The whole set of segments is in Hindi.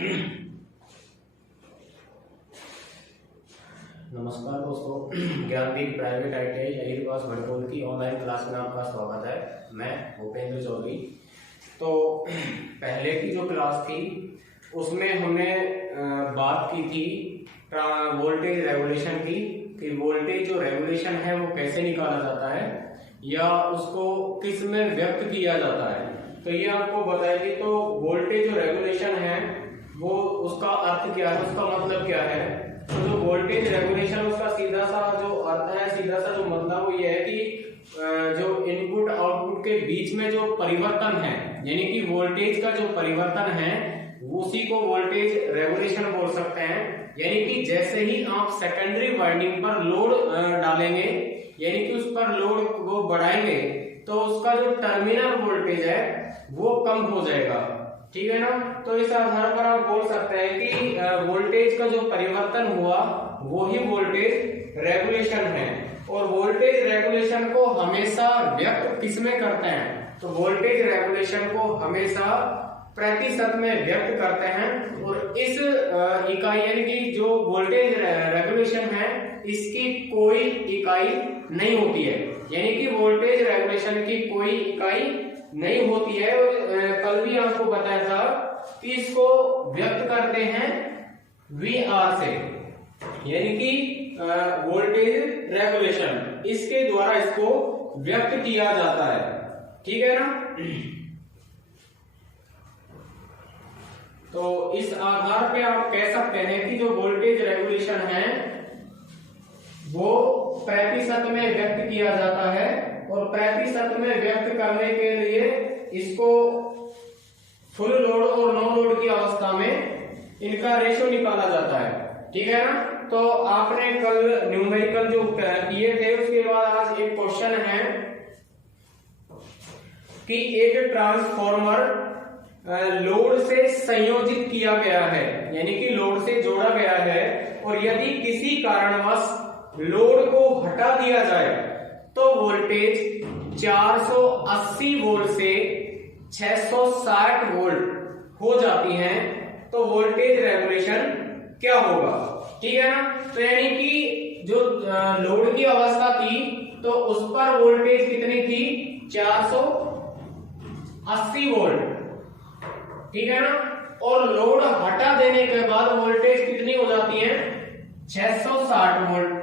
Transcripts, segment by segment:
नमस्कार दोस्तों, ज्ञानदीप प्राइवेट ITI अलीबाग भड़कोल की ऑनलाइन क्लास में आपका स्वागत है। मैं भूपेंद्र चौधरी। तो पहले की जो क्लास थी उसमें हमने बात की थी वोल्टेज रेगुलेशन की, कि वोल्टेज जो रेगुलेशन है वो कैसे निकाला जाता है या उसको किस में व्यक्त किया जाता है। तो ये आपको बताएगी। तो वोल्टेज जो रेगुलेशन है वो उसका अर्थ क्या है, उसका मतलब क्या है। तो जो वोल्टेज रेगुलेशन उसका सीधा सा जो अर्थ है, सीधा सा जो मतलब वो ये है कि जो इनपुट आउटपुट के बीच में जो परिवर्तन है, यानी कि वोल्टेज का जो परिवर्तन है उसी को वोल्टेज रेगुलेशन बोल सकते हैं। यानी कि जैसे ही आप सेकेंडरी वाइंडिंग पर लोड डालेंगे, यानी कि उस पर लोड को बढ़ाएंगे, तो उसका जो टर्मिनल वोल्टेज है वो कम हो जाएगा। ठीक है ना। तो इस आधार पर आप बोल सकते हैं कि वोल्टेज का जो परिवर्तन हुआ वो ही वोल्टेज रेगुलेशन है। और वोल्टेज रेगुलेशन को हमेशा व्यक्त किसमें करते हैं, तो वोल्टेज रेगुलेशन को हमेशा प्रतिशत में व्यक्त करते हैं। और इस इकाई यानी कि जो वोल्टेज रेगुलेशन है इसकी कोई इकाई नहीं होती है, यानी कि वोल्टेज रेगुलेशन की कोई इकाई नहीं होती है। और कल भी आपको बताया था कि इसको व्यक्त करते हैं VR से, यानी कि वोल्टेज रेगुलेशन, इसके द्वारा इसको व्यक्त किया जाता है। ठीक है ना। तो इस आधार पे आप कह सकते हैं कि जो वोल्टेज रेगुलेशन है वो प्रतिशत में व्यक्त किया जाता है। और प्रतिशत में व्यक्त करने के लिए इसको फुल लोड और नो लोड की अवस्था में इनका रेशियो निकाला जाता है। ठीक है ना। तो आपने कल न्यूमेरिकल जो किए थे उसके बाद आज एक क्वेश्चन है कि एक ट्रांसफॉर्मर लोड से संयोजित किया गया है, यानी कि लोड से जोड़ा गया है, और यदि किसी कारणवश लोड को हटा दिया जाए तो वोल्टेज 480 वोल्ट से 660 वोल्ट हो जाती हैं। तो वोल्टेज रेगुलेशन क्या होगा। ठीक है ना। तो यानी कि जो लोड की अवस्था थी तो उस पर वोल्टेज कितनी थी, 480 वोल्ट। ठीक है ना। और लोड हटा देने के बाद वोल्टेज कितनी हो जाती है, 660 वोल्ट।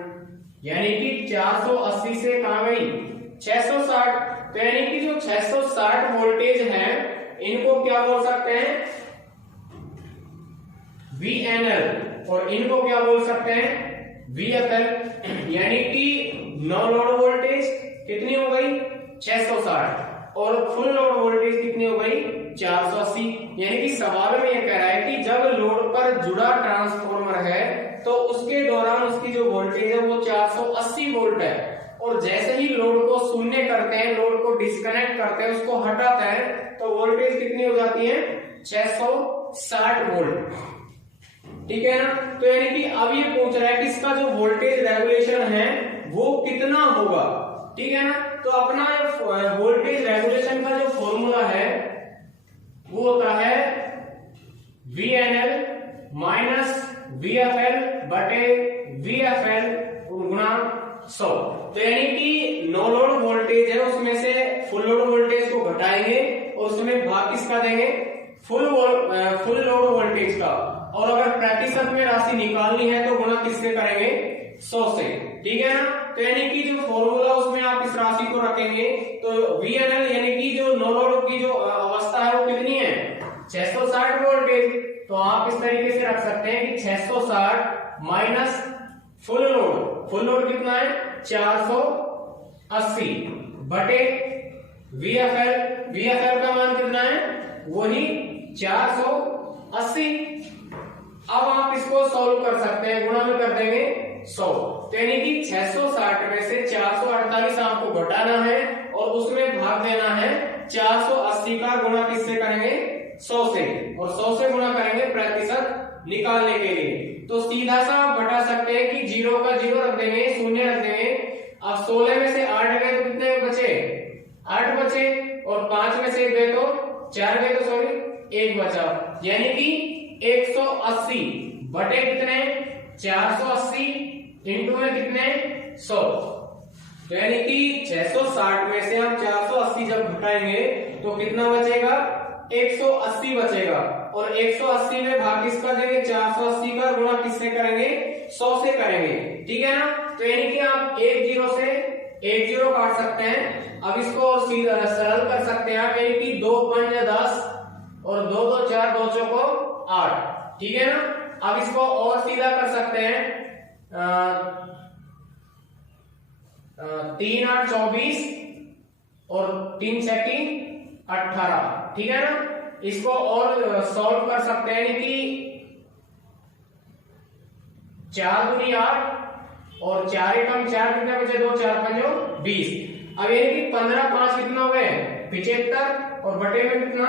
यानी कि 480 से कहां गई, 660। तो यानी कि जो 660 वोल्टेज है इनको क्या बोल सकते हैं, VNL, और इनको क्या बोल सकते हैं, VFL। यानी कि नो लोड वोल्टेज कितनी हो गई, 660, और फुल लोड वोल्टेज कितनी हो गई, 480। यानी कि सवाल में यह कह रहा है कि जब लोड पर जुड़ा ट्रांसफॉर्मर है तो उसके दौरान उसकी जो वोल्टेज है वो 480 वोल्ट है, और जैसे ही लोड को शून्य करते हैं, लोड को डिस्कनेक्ट करते हैं, उसको हटाते हैं, तो वोल्टेज कितनी हो जाती है, 660 वोल्ट। ठीक है ना। तो यानी कि अब ये पूछ रहा है कि इसका जो वोल्टेज रेगुलेशन है वो कितना होगा। ठीक है ना। तो अपना वोल्टेज रेगुलेशन का जो फॉर्मूला है वो होता है VNL माइनस VFL बटे VFL गुणा 100। तो यानी कि नो लोड वोल्टेज है उसमें से फुल लोड वोल्टेज को घटाएंगे और उसमें भाग किसका देंगे, फुल लोड वोल्टेज का। और अगर प्रतिशत में राशि निकालनी है तो गुणा किससे करेंगे, 100 से। ठीक है ना। तो यानी कि जो फॉर्मूला उसमें आप इस राशि को रखेंगे तो VNL यानी कि जो नो लोड की जो अवस्था है वो कितनी है, 660 वोल्टेज। तो आप इस तरीके से रख सकते हैं कि 660 माइनस फुल लोड कितना है, 480 बटे VFL का मान कितना है, वही 480। अब आप इसको सॉल्व कर सकते हैं, गुणा में कर देंगे 100। तो यानी कि 660 में से 448 आपको घटाना है और उसमें भाग देना है 480 का। गुणा किससे करेंगे, 100 से, और 100 से गुणा करेंगे प्रतिशत निकालने के लिए। तो सीधा सा आप घटा सकते हैं कि 0 का 0 रख देंगे, 0 रख देंगे। अब 16 में से 8 गए तो कितने बचे, 8 बचे, और 5 में से 1 गए तो 4 गए तो सॉरी 1 बचा। यानी कि 180 बटे कितने 480 इंटू में कितने 100, तो यानी कि 660 में से हम 480 जब घटाएंगे तो कितना बचेगा 180 बचेगा, और 180 में भाग किसका देंगे 480 का, गुणा किससे करेंगे 100 से करेंगे, ठीक है ना। तो यानी कि आप 1 0 से 1 0 काट सकते हैं। अब इसको और सीधा सरल कर सकते हैं आप, यानी कि 2 5 10 और 2 2 4 2 चौको 8, ठीक है ना। अब इसको और सीधा कर सकते हैं, 3 8 24 और 3 6 18, ठीक है ना। इसको और सॉल्व कर सकते हैं, यानी कि 4 दूनी 8 और 4 एकम 4 कितना बचे 2 4 5 20। अब यानी कि 15 5 कितना हो गए 75 और बटे में कितना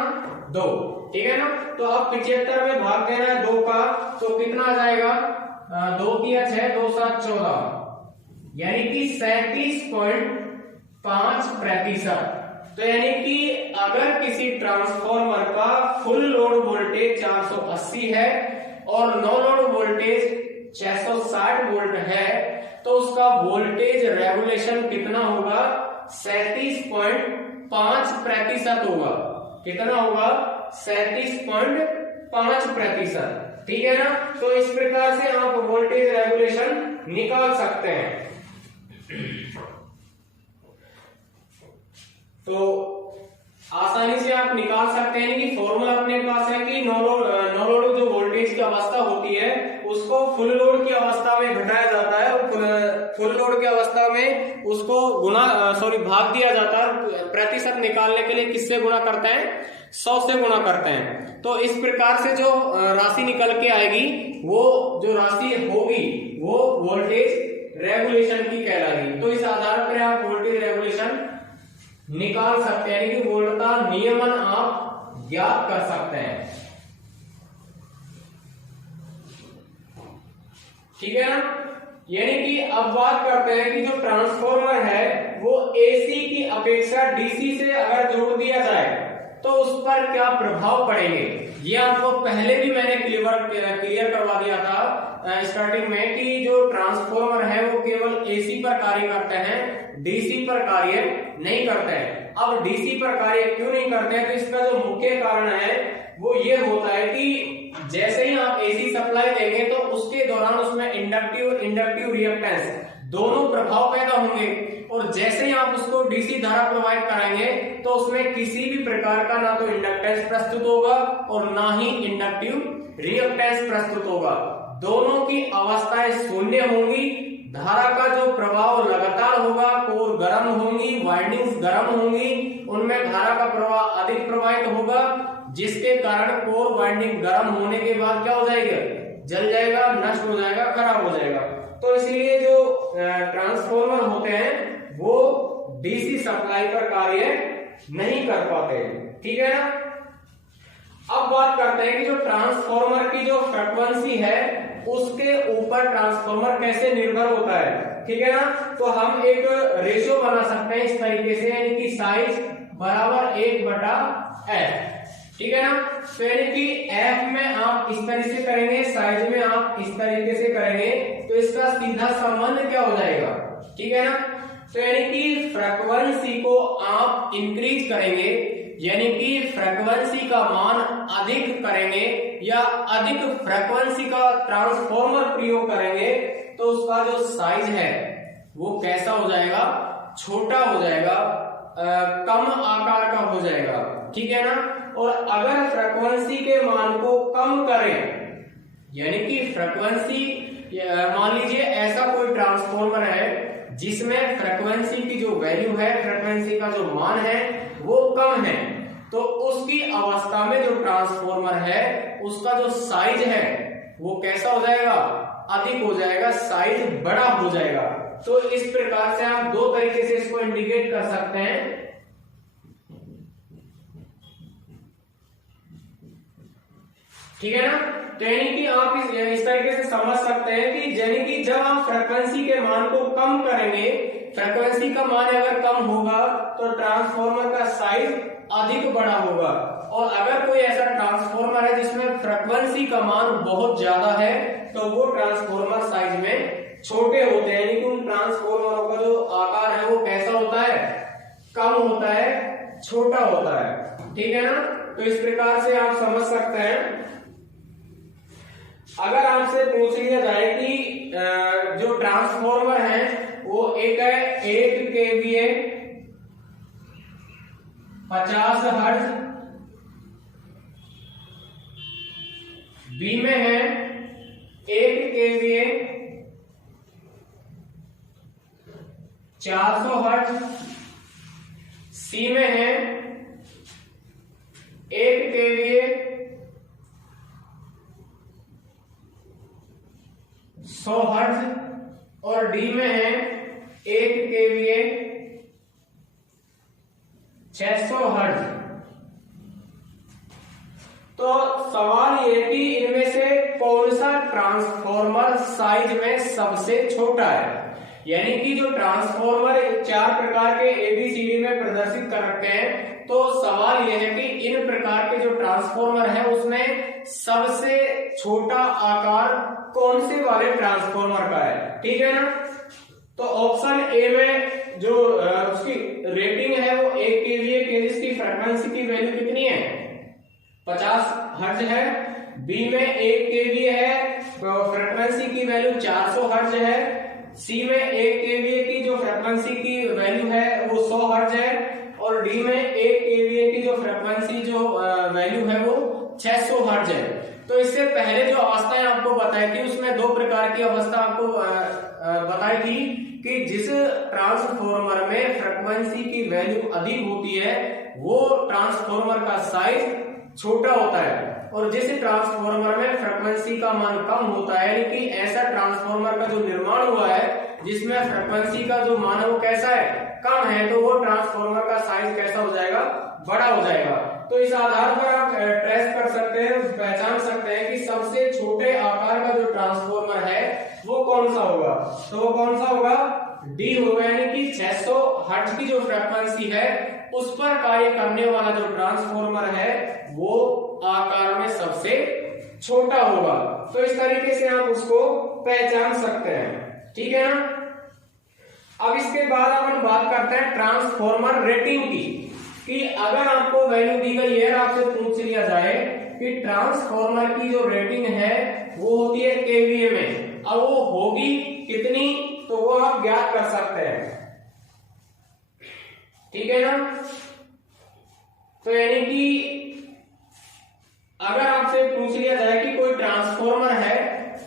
2, ठीक है ना। तो अब 75 में भाग देना है 2 का, तो कितना आ जाएगा 2 3 6 2 7 14, यानी कि 37.5%। तो यानी कि अगर किसी ट्रांसफॉर्मर का फुल लोड वोल्टेज 480 है और नो लोड वोल्टेज 660 वोल्ट है, तो उसका वोल्टेज रेगुलेशन कितना होगा 37.5% होगा। कितना होगा 37.5%, ठीक है ना। तो इस प्रकार से आप वोल्टेज रेगुलेशन निकाल सकते हैं। तो आसानी से आप निकाल सकते हैं कि फॉर्मूला अपने पास है कि नो लोड जो वोल्टेज की अवस्था होती है उसको फुल लोड की अवस्था में घटाया जाता है, और फुल लोड की अवस्था में उसको भाग दिया जाता है। प्रतिशत निकालने के लिए किससे गुणा करते हैं 100 से गुणा करते हैं। तो इस प्रकार से जो राशि निकल के आएगी, वो जो राशि होगी वो वोल्टेज रेगुलेशन की कहलाएगी। तो इस आधार पर आप वोल्टेज रेगुलेशन निकाल सकते हैं, यानी कि वोल्ट का नियमन आप ज्ञात कर सकते हैं, ठीक है ना। यानी कि अब बात करते हैं कि जो ट्रांसफॉर्मर है वो एसी की अपेक्षा डीसी से अगर जोड़ दिया जाए तो उस पर क्या प्रभाव पड़ेंगे, ये आपको पहले भी मैंने क्लियर करवा दिया था स्टार्टिंग में कि जो ट्रांसफॉर्मर है वो केवल एसी पर कार्य करते हैं, डीसी पर कार्य नहीं करते हैं। अब डीसी पर कार्य क्यों नहीं करते हैं, तो इसका जो मुख्य कारण है वो ये होता है कि जैसे ही आप एसी सप्लाई देंगे तो उसके दौरान उसमें इंडक्टिव रिएक्टेंस दोनों प्रभाव पैदा होंगे, और जैसे ही आप उसको डीसी धारा प्रोवाइड कराएंगे तो उसमें किसी भी प्रकार का ना तो इंडक्टेंस प्रस्तुत होगा और ना ही इंडक्टिव रिएक्टेंस प्रस्तुत होगा। दोनों की अवस्थाएं शून्य होंगी, धारा का जो प्रवाह लगातार होगा, कोर गर्म होंगी, वाइंडिंग्स गर्म होंगी, उनमें धारा का प्रवाह अधिक प्रवाहित होगा, जिसके कारण कोर वाइंडिंग गर्म होने के बाद क्या हो जाएगा जल जाएगा, नष्ट हो जाएगा, खराब हो जाएगा। तो इसलिए जो ट्रांसफॉर्मर होते हैं वो डीसी सप्लाई पर कार्य नहीं कर पाते, ठीक है ना। अब बात करते हैं कि जो ट्रांसफॉर्मर की जो फ्रीक्वेंसी है उसके ऊपर ट्रांसफॉर्मर कैसे निर्भर होता है, ठीक है ना। तो हम एक रेशियो बना सकते हैं इस तरीके से, यानी कि साइज बराबर 1/f, ठीक है ना। तो यानी कि f में आप इस तरीके से करेंगे, साइज में आप इस तरीके से करेंगे, तो इसका सीधा संबंध क्या हो जाएगा, ठीक है ना। तो यानी कि फ्रीक्वेंसी को आप इंक्रीज करेंगे, यानी कि फ्रीक्वेंसी का मान अधिक करेंगे या अधिक फ्रीक्वेंसी का ट्रांसफॉर्मर प्रयोग करेंगे, तो उसका जो साइज है वो कैसा हो जाएगा, छोटा हो जाएगा, कम आकार का हो जाएगा, ठीक है ना। और अगर फ्रीक्वेंसी के मान को कम करें, यानी कि फ्रीक्वेंसी मान लीजिए ऐसा कोई ट्रांसफॉर्मर है जिसमें फ्रीक्वेंसी की जो वैल्यू है, फ्रीक्वेंसी का जो मान है वो कम है, तो उसकी अवस्था में जो ट्रांसफॉर्मर है उसका जो साइज है वो कैसा हो जाएगा, अधिक हो जाएगा, साइज बड़ा हो जाएगा। तो इस प्रकार से आप दो तरीके से इसको इंडिकेट कर सकते हैं, ठीक है ना। तो यानी कि आप इस तरीके से समझ सकते हैं कि यानी कि जब आप फ्रीक्वेंसी के मान को कम करेंगे, फ्रीक्वेंसी का मान अगर कम होगा तो ट्रांसफॉर्मर का साइज अधिक बड़ा होगा, और अगर कोई ऐसा ट्रांसफॉर्मर है जिसमें फ्रीक्वेंसी का मान बहुत ज्यादा है तो वो ट्रांसफॉर्मर साइज में छोटे होते हैं, यानी कि उन ट्रांसफॉर्मरों का जो आकार है वो कैसा होता है, कम होता है, छोटा होता है। ठीक है ना, तो इस प्रकार से आप समझ सकते हैं। अगर आपसे पूछ लिया जाए कि जो ट्रांसफॉर्मर है वो एक है 8 kVA 50 हर्ट्ज, बी में है 8 kVA 400 हर्ट्ज, सी में है 8 kVA 100 हर्ट्ज और डी में है 8 kVA 600 हर्ट्ज। तो सवाल ये कि इनमें से कौन सा ट्रांसफॉर्मर साइज में सबसे छोटा है, यानी कि जो ट्रांसफॉर्मर 4 प्रकार के ABCD में प्रदर्शित कर रखे हैं। तो सवाल यह है कि इन प्रकार के जो ट्रांसफॉर्मर है उसमें सबसे छोटा आकार कौन से वाले ट्रांसफॉर्मर का है। ठीक है ना, तो ऑप्शन ए में जो उसकी रेटिंग है वो 1 kVA के, जिसकी फ्रीक्वेंसी की वैल्यू कितनी है 50 हर्ट्ज है, बी में 1 kVA है, फ्रीक्वेंसी की वैल्यू 400 हर्ट्ज है, सी में 1 kVA की जो फ्रीक्वेंसी की वैल्यू है वो 100 हर्ट्ज है और डी में 1 kVA की जो फ्रीक्वेंसी जो वैल्यू है वो 600 हर्ट्ज है। तो इससे पहले जो अवस्थाएं आपको बताई थी उसमें 2 प्रकार की अवस्था आपको बताई थी कि जिस ट्रांसफॉर्मर में फ्रीक्वेंसी की वैल्यू अधिक होती है वो ट्रांसफॉर्मर का साइज छोटा होता है और जिस ट्रांसफॉर्मर में फ्रीक्वेंसी का मान कम होता है, यानी कि ऐसा ट्रांसफॉर्मर का जो निर्माण हुआ है जिसमें फ्रीक्वेंसी का जो मान है वो कैसा है, कम है, तो वो ट्रांसफॉर्मर का साइज कैसा हो जाएगा, बड़ा हो जाएगा। तो इस आधार पर आप ट्रेस कर सकते हैं, पहचान सकते हैं कि सबसे छोटे आकार का जो ट्रांसफॉर्मर है वो कौन सा होगा। तो वो कौन सा होगा, डी होगा, यानी कि 600 हर्ट्ज की जो फ्रीक्वेंसी है उस पर कार्य करने वाला जो ट्रांसफॉर्मर है वो आकार में सबसे छोटा होगा। तो इस तरीके से आप उसको पहचान सकते हैं। ठीक है ना, अब इसके बाद अपन बात करते हैं ट्रांसफॉर्मर रेटिंग की, कि अगर आपको वैल्यू दी गई है आपसे पूछ लिया जाए कि ट्रांसफॉर्मर की जो रेटिंग है वो होती है केवीए में, अब वो होगी कितनी, तो वो आप ज्ञात कर सकते हैं। ठीक है ना, तो यानी कि अगर आपसे पूछ लिया जाए कि कोई ट्रांसफॉर्मर है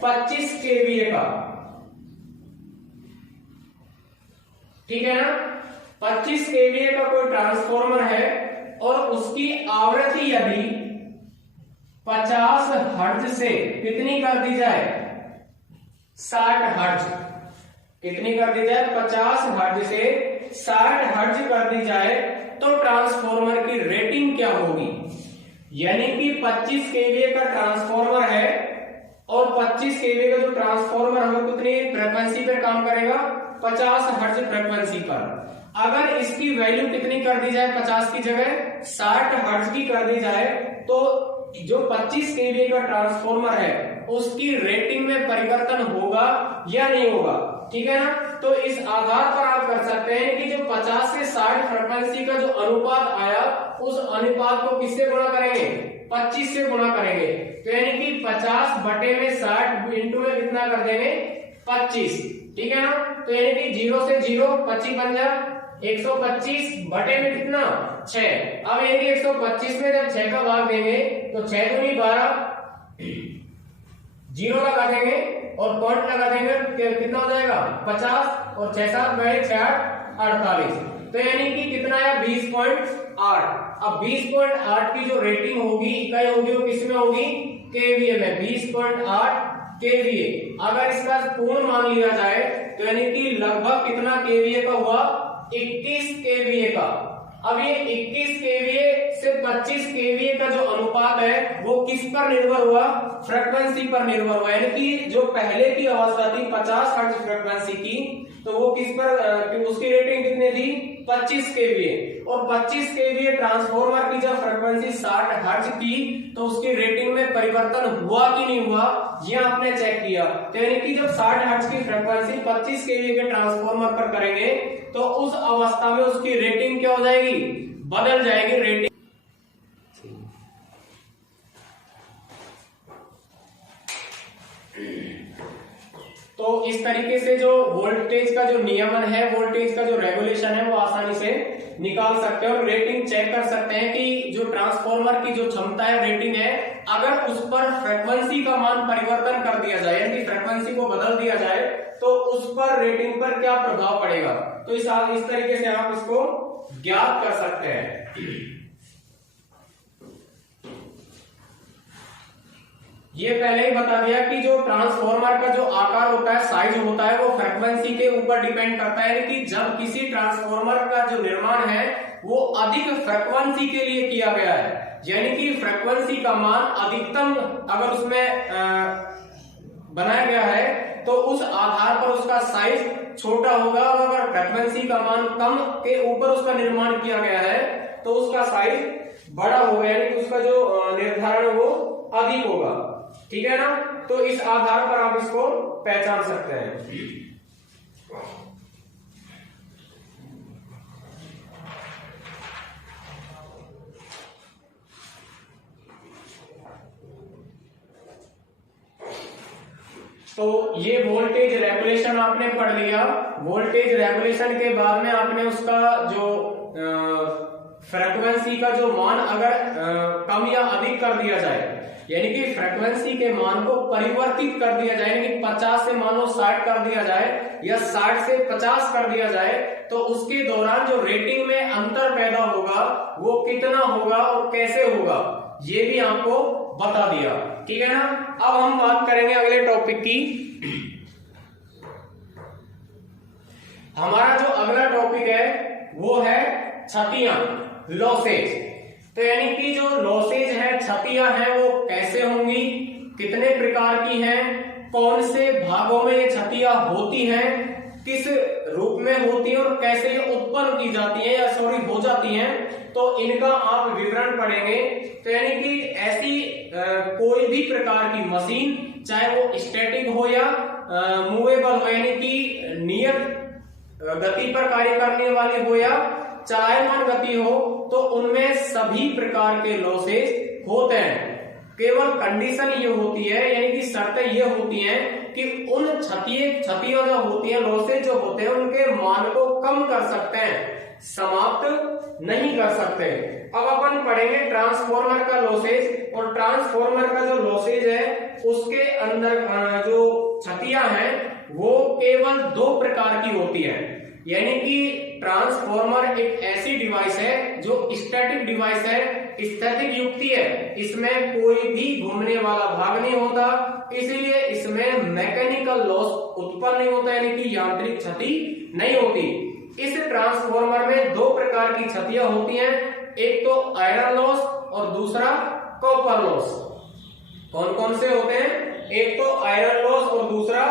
25 kVA का, ठीक है ना, 25 kVA का कोई ट्रांसफॉर्मर है और उसकी आवृत्ति यदि 50 हर्ट्ज से कितनी कर दी जाए, 60 हर्ट्ज, कितनी कर दी जाए, 50 हर्ट्ज से 60 हर्ट्ज कर दी जाए, तो ट्रांसफॉर्मर की रेटिंग क्या होगी। यानी कि 25 kVA का ट्रांसफॉर्मर है और 25 kVA का जो ट्रांसफॉर्मर है वो कितनी फ्रीक्वेंसी पर काम करेगा, 50 हर्ट्ज फ्रीक्वेंसी पर। अगर इसकी वैल्यू कितनी कर दी जाए, 50 की जगह 60 हर्ट्ज की कर दी जाए, तो जो 25 kVA का ट्रांसफॉर्मर है उसकी रेटिंग में परिवर्तन होगा या नहीं होगा। ठीक है ना, तो इस आधार पर आप कर सकते हैं कि जो 50 से 60 फ्रीक्वेंसी का जो अनुपात आया उस अनुपात को किससे गुणा करेंगे, 25 से गुणा करेंगे। तो यानी कि 50 बटे में 60 इंटू में कितना कर देंगे, 25। ठीक है ना, तो यानी कि 0 से 0 25 बन जा 125 बटे में कितना 6। अब यानी कि 125 में जब 6 का भाग देंगे तो 6 दूनी 12, 0 लगा देंगे और पॉइंट लगा देंगे, कितना हो जाएगा 50 और 6 7 गए 6 48। तो यानी कि कितना है 20.8। अब 20.8 की जो रेटिंग होगी, इकाई होगी, वो किसमें होगी, केवीए में, 20.8 केवीए। अगर इसका पूर्ण मान लिया जाए तो यानी कि लगभग कितना केवीए का हुआ, 21 केवीए का। अब ये 21 केवीए से 25 केवीए का जो अनुपात है वो किस पर निर्भर हुआ, फ्रीक्वेंसी पर निर्भर हुआ। यानी कि जो पहले की अवस्था थी 50 हर्ट्ज फ्रीक्वेंसी की, तो वो किस पर, उसकी रेटिंग कितनी थी 25 केवीए, और 25 केवीए ट्रांसफॉर्मर की जब फ्रीक्वेंसी 60 हर्ट्ज की तो उसकी रेटिंग में परिवर्तन हुआ कि नहीं हुआ, ये आपने चेक किया। तो यानी कि जब 60 हर्ट्ज की फ्रीक्वेंसी 25 केवीए के ट्रांसफॉर्मर पर करेंगे तो उस अवस्था में उसकी रेटिंग क्या हो जाएगी, बदल जाएगी रेटिंग। तो इस तरीके से जो वोल्टेज का जो नियमन है, वोल्टेज का जो रेगुलेशन है, वो आसानी से निकाल सकते हैं और रेटिंग चेक कर सकते हैं कि जो ट्रांसफॉर्मर की जो क्षमता है, रेटिंग है, अगर उस पर फ्रीक्वेंसी का मान परिवर्तन कर दिया जाए, यानी फ्रीक्वेंसी को बदल दिया जाए तो उस पर रेटिंग पर क्या प्रभाव पड़ेगा। तो इस तरीके से आप इसको ज्ञात कर सकते हैं। ये पहले ही बता दिया कि जो ट्रांसफॉर्मर का जो आकार होता है, साइज होता है, वो फ्रीक्वेंसी के ऊपर डिपेंड करता है कि जब किसी ट्रांसफॉर्मर का जो निर्माण है वो अधिक फ्रीक्वेंसी के लिए किया गया है, यानी कि फ्रीक्वेंसी का मान अधिकतम अगर उसमें बनाया गया है तो उस आधार पर उसका साइज छोटा होगा, और अगर फ्रीक्वेंसी का मान कम के ऊपर उसका निर्माण किया गया है तो उसका साइज बड़ा होगा, यानी कि उसका जो निर्धारण वो अधिक होगा। ठीक है ना। तो इस आधार पर आप इसको पहचान सकते हैं। तो ये वोल्टेज रेगुलेशन आपने पढ़ लिया। वोल्टेज रेगुलेशन के बाद में आपने उसका जो फ्रीक्वेंसी का जो मान अगर कम या अधिक कर दिया जाए, यानी कि फ्रीक्वेंसी के मान को परिवर्तित कर दिया जाए, यानी कि 50 से मान लो 60 कर दिया जाए या 60 से 50 कर दिया जाए, तो उसके दौरान जो रेटिंग में अंतर पैदा होगा वो कितना होगा और कैसे होगा, ये भी आपको बता दिया। ठीक है ना। अब हम बात करेंगे अगले टॉपिक की। हमारा जो अगला टॉपिक है वो है क्षतियां, लॉसेज। तो यानी कि जो लॉसेज है, क्षतियां हैं, वो कैसे होंगी, कितने प्रकार की हैं, कौन से भागों में ये क्षतियां होती हैं, किस रूप में होती है और कैसे ये उत्पन्न की जाती है या हो जाती हैं, तो इनका आप विवरण पढ़ेंगे। तो यानी कि ऐसी कोई भी प्रकार की मशीन, चाहे वो स्टैटिक हो या मूवेबल हो, यानी कि नियत गति पर कार्य करने वाली हो या चलायमान गति हो, तो उनमें सभी प्रकार के लॉसेज होते हैं। केवल कंडीशन ये होती है, यानी कि शर्तें ये होती हैं कि उन क्षतियां जो होती हैं, लॉसेज जो होते हैं, उनके मान को कम कर सकते हैं, समाप्त नहीं कर सकते। अब अपन पढ़ेंगे ट्रांसफॉर्मर का लॉसेज। और ट्रांसफॉर्मर का जो लॉसेज है उसके अंदर जो क्षतियां हैं वो केवल 2 प्रकार की होती है। यानी कि ट्रांसफॉर्मर एक ऐसी डिवाइस है जो स्टैटिक डिवाइस है, स्थैतिक युक्ति है, इसमें कोई भी घूमने वाला भाग नहीं होता, इसीलिए इसमें मैकेनिकल लॉस उत्पन्न नहीं होता, यानी कि यांत्रिक क्षति नहीं होती। इस ट्रांसफॉर्मर में 2 प्रकार की क्षतियां होती हैं, एक तो आयरन लॉस और दूसरा कॉपर लॉस। कौन कौन से होते हैं? एक तो आयरन लॉस और दूसरा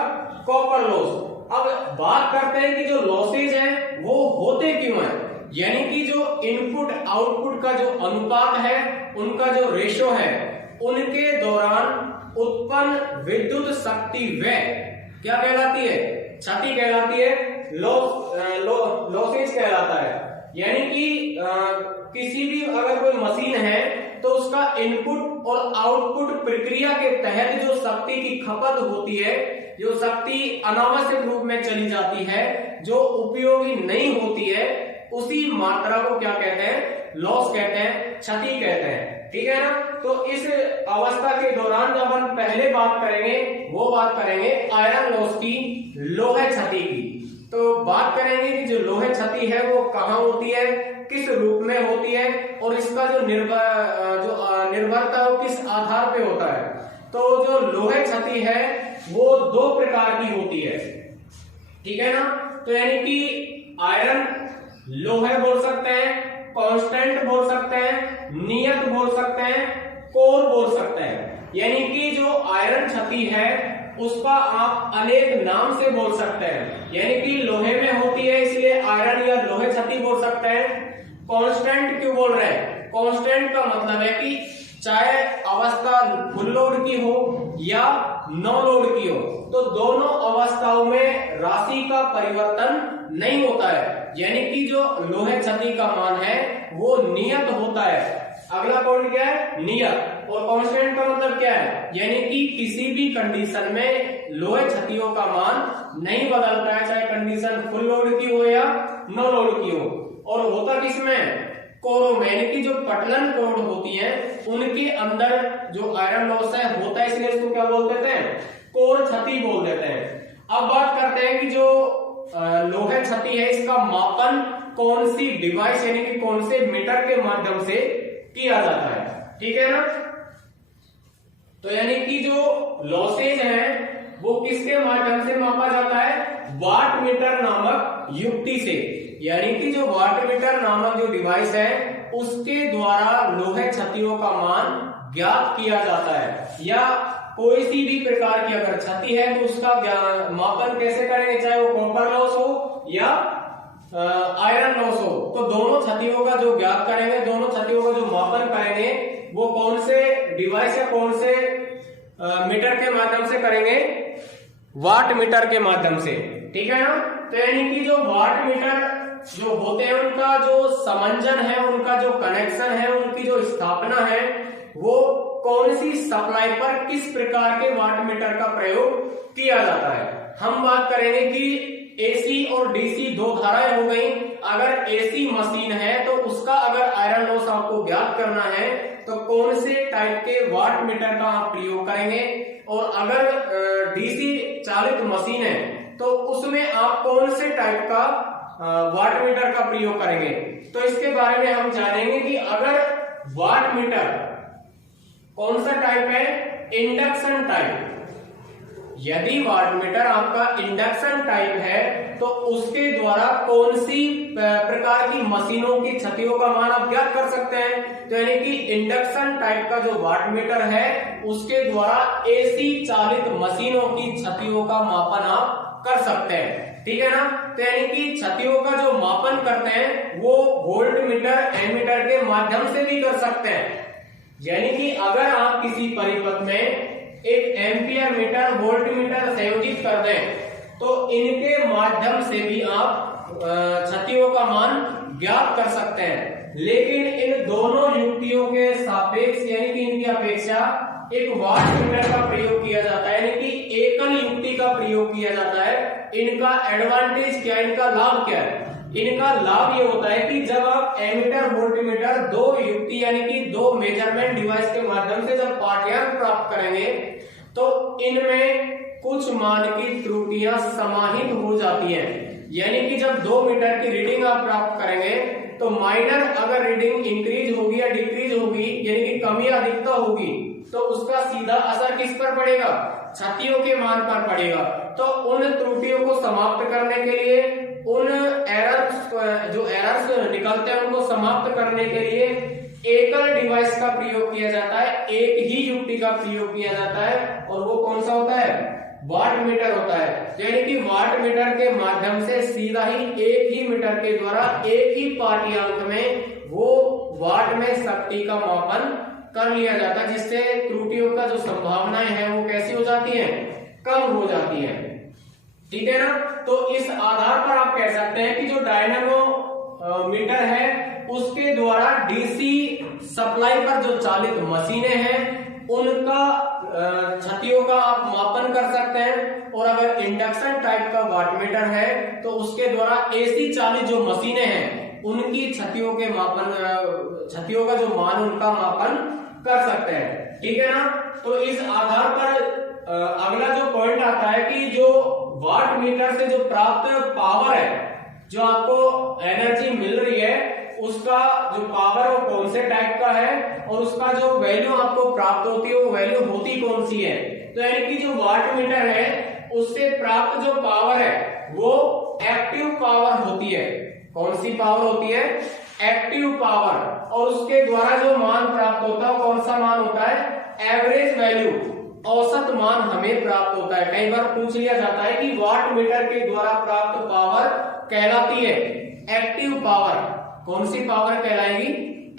कॉपर लॉस। अब बात करते हैं कि जो लॉसेज हैं वो होते क्यों हैं, यानी कि जो इनपुट आउटपुट का जो अनुपात है, उनका जो रेशो है, उनके दौरान उत्पन्न विद्युत शक्ति व्यय क्या कहलाती है? क्षति कहलाती है, लॉसेज कहलाता है। यानी कि किसी भी अगर कोई मशीन है तो उसका इनपुट और आउटपुट प्रक्रिया के तहत जो शक्ति की खपत होती है, जो शक्ति अनावश्यक रूप में चली जाती है, जो उपयोगी नहीं होती है, उसी मात्रा को क्या कहते हैं? लॉस कहते हैं, क्षति कहते हैं। ठीक है ना। तो इस अवस्था के दौरान जब हम पहले बात करेंगे वो बात करेंगे आयरन लॉस की, लोहे क्षति की। तो बात करेंगे कि जो लोहे क्षति है वो कहाँ होती है, किस रूप में होती है, और इसका जो निर्भरता वो किस आधार पे होता है। तो जो लोहे क्षति है वो 2 प्रकार की होती है। ठीक है ना। तो यानी कि आयरन लोहे बोल सकते हैं, कांस्टेंट बोल सकते हैं, नियत बोल सकते हैं, कोर बोल सकते हैं। यानी कि जो आयरन क्षति है उसका आप अनेक नाम से बोल सकते हैं, यानी कि लोहे में होती है इसलिए आयरन या लोहे क्षति बोल सकते हैं। कांस्टेंट क्यों बोल रहे हैं? कांस्टेंट का मतलब है कि चाहे अवस्था फुल लोड की हो या नो लोड की हो, तो दोनों अवस्थाओं में राशि का परिवर्तन नहीं होता है, यानी कि जो लोहे क्षति का मान है वो नियत होता है। अगला पॉइंट क्या है? नियत। और कांस्टेंट का मतलब क्या है? यानी कि किसी भी कंडीशन में लोहे क्षतियों का मान नहीं बदलता है, चाहे कंडीशन फुल लोड की हो या नो लोड की हो। और होता किसमें? कोरों में, यानी कि जो पटलन कोड होती है उनके अंदर जो आयरन लॉस है होता है, इसलिए इसको क्या बोल देते हैं? कोर क्षति बोल देते हैं। अब बात करते हैं कि जो लोहे क्षति है इसका मापन कौन सी डिवाइस यानी कि कौन से मीटर के माध्यम से किया जाता है, ठीक है ना। तो यानी कि जो लॉसेज है वो किसके माध्यम से मापा जाता है? वाट मीटर नामक युक्ति से, यानी कि जो वाट मीटर नामक जो डिवाइस है उसके द्वारा लोहे क्षतियों का मान ज्ञात किया जाता है। या कोई सी भी प्रकार की अगर क्षति है तो उसका मापन कैसे करेंगे, चाहे वो कॉपर लॉस हो या आयरन लॉस हो, तो दोनों क्षतियों का जो ज्ञात करेंगे, दोनों क्षतियों का जो मापन करेंगे वो कौन से डिवाइस या कौन से मीटर के माध्यम से करेंगे? वाट मीटर के माध्यम से, ठीक है ना। तो यानी कि जो वाट मीटर जो होते हैं उनका जो समंजन है, उनका जो कनेक्शन है, उनकी जो स्थापना है वो कौन सी सप्लाई पर किस प्रकार के वाट मीटर का प्रयोग किया जाता है। हम बात करेंगे कि एसी और डीसी दो धाराएं हो गई। अगर एसी मशीन है तो उसका अगर आयरन लॉस आपको ज्ञात करना है तो कौन से टाइप के वाट मीटर का आप प्रयोग करेंगे, और अगर डीसी चालित मशीन है तो उसमें आप कौन से टाइप का वाट मीटर का प्रयोग करेंगे। तो इसके बारे में हम जानेंगे कि अगर वाट मीटर कौन सा टाइप है? Induction type. यदि वाट मीटर आपका इंडक्शन टाइप है तो उसके द्वारा कौन सी प्रकार की मशीनों की क्षतियों का मान आप ज्ञात कर सकते हैं। तो यानी कि इंडक्शन टाइप का जो वाट मीटर है उसके द्वारा एसी चालित मशीनों की क्षतियों का मापन आप कर सकते हैं, ठीक है ना। तो यानी कि क्षतियों का जो मापन करते हैं वो वोल्ट मीटर, एमीटर के माध्यम से भी कर सकते हैं। यानी कि अगर आप किसी परिपथ में एक एम्पियर मीटर, वोल्ट मीटर संयोजित कर दें तो इनके माध्यम से भी आप क्षतियों का मान ज्ञात कर सकते हैं। लेकिन इन दोनों युक्तियों के सापेक्ष यानी कि इनकी अपेक्षा एक वाट मीटर का प्रयोग किया जाता है, यानी कि एकल युक्ति का प्रयोग किया जाता है। इनका एडवांटेज क्या है, इनका लाभ क्या है? इनका लाभ ये होता है कि जब आप एमीटर वोल्टमीटर दो युक्ति यानी कि दो मेजरमेंट डिवाइस के माध्यम से जब पाठ्यांक प्राप्त करेंगे तो इनमें कुछ मान की त्रुटियां समाहित हो जाती हैं। यानी कि जब 2 मीटर की रीडिंग आप प्राप्त करेंगे तो माइनर अगर रीडिंग इंक्रीज होगी या डिक्रीज होगी यानी कि कमी या अधिकता होगी तो उसका सीधा असर किस पर पड़ेगा? क्षतियों के मान पर पड़ेगा। तो उन त्रुटियों को समाप्त करने के लिए, उन एरर्स निकलते हैं उनको समाप्त करने के लिए एकल डिवाइस का प्रयोग किया जाता है, एक ही युक्ति का प्रयोग किया जाता है और वो कौन सा होता है? वाट मीटर होता है। यानी कि वाट मीटर के माध्यम से सीधा ही एक ही मीटर के द्वारा एक ही पाठ्यांक में वो वाट में शक्ति का मापन कर लिया जाता है, जिससे त्रुटियों का जो संभावनाएं हैं वो कैसी हो जाती हैं? कम हो जाती हैं, ठीक है ना। तो इस आधार पर आप कह सकते हैं कि जो डायनेमो मीटर है उसके द्वारा डीसी सप्लाई पर जो चालित मशीनें हैं उनका क्षतियों का आप मापन कर सकते हैं। और अगर इंडक्शन टाइप का वाट मीटर है तो उसके द्वारा एसी चालित जो मशीनें हैं उनकी क्षतियों के मापन, क्षतियों का जो मान उनका मापन कर सकते हैं, ठीक है ना। तो इस आधार पर अगला जो पॉइंट आता है कि जो वाट मीटर से जो प्राप्त पावर है, जो आपको एनर्जी मिल रही है उसका जो पावर वो कौन से टाइप का है और उसका जो वैल्यू आपको प्राप्त होती है वो वैल्यू होती कौन सी है। तो यानी कि जो वाट मीटर है उससे प्राप्त जो पावर है वो एक्टिव पावर होती है। कौन सी पावर होती है? Active power. और उसके द्वारा जो मान प्राप्त होता है कौन सा मान होता है? Average value. औसत मान हमें प्राप्त होता है। कई बार पूछ लिया जाता है कि वाट मीटर के द्वारा प्राप्त पावर कहलाती है एक्टिव पावर। कौन सी पावर कहलाएगी?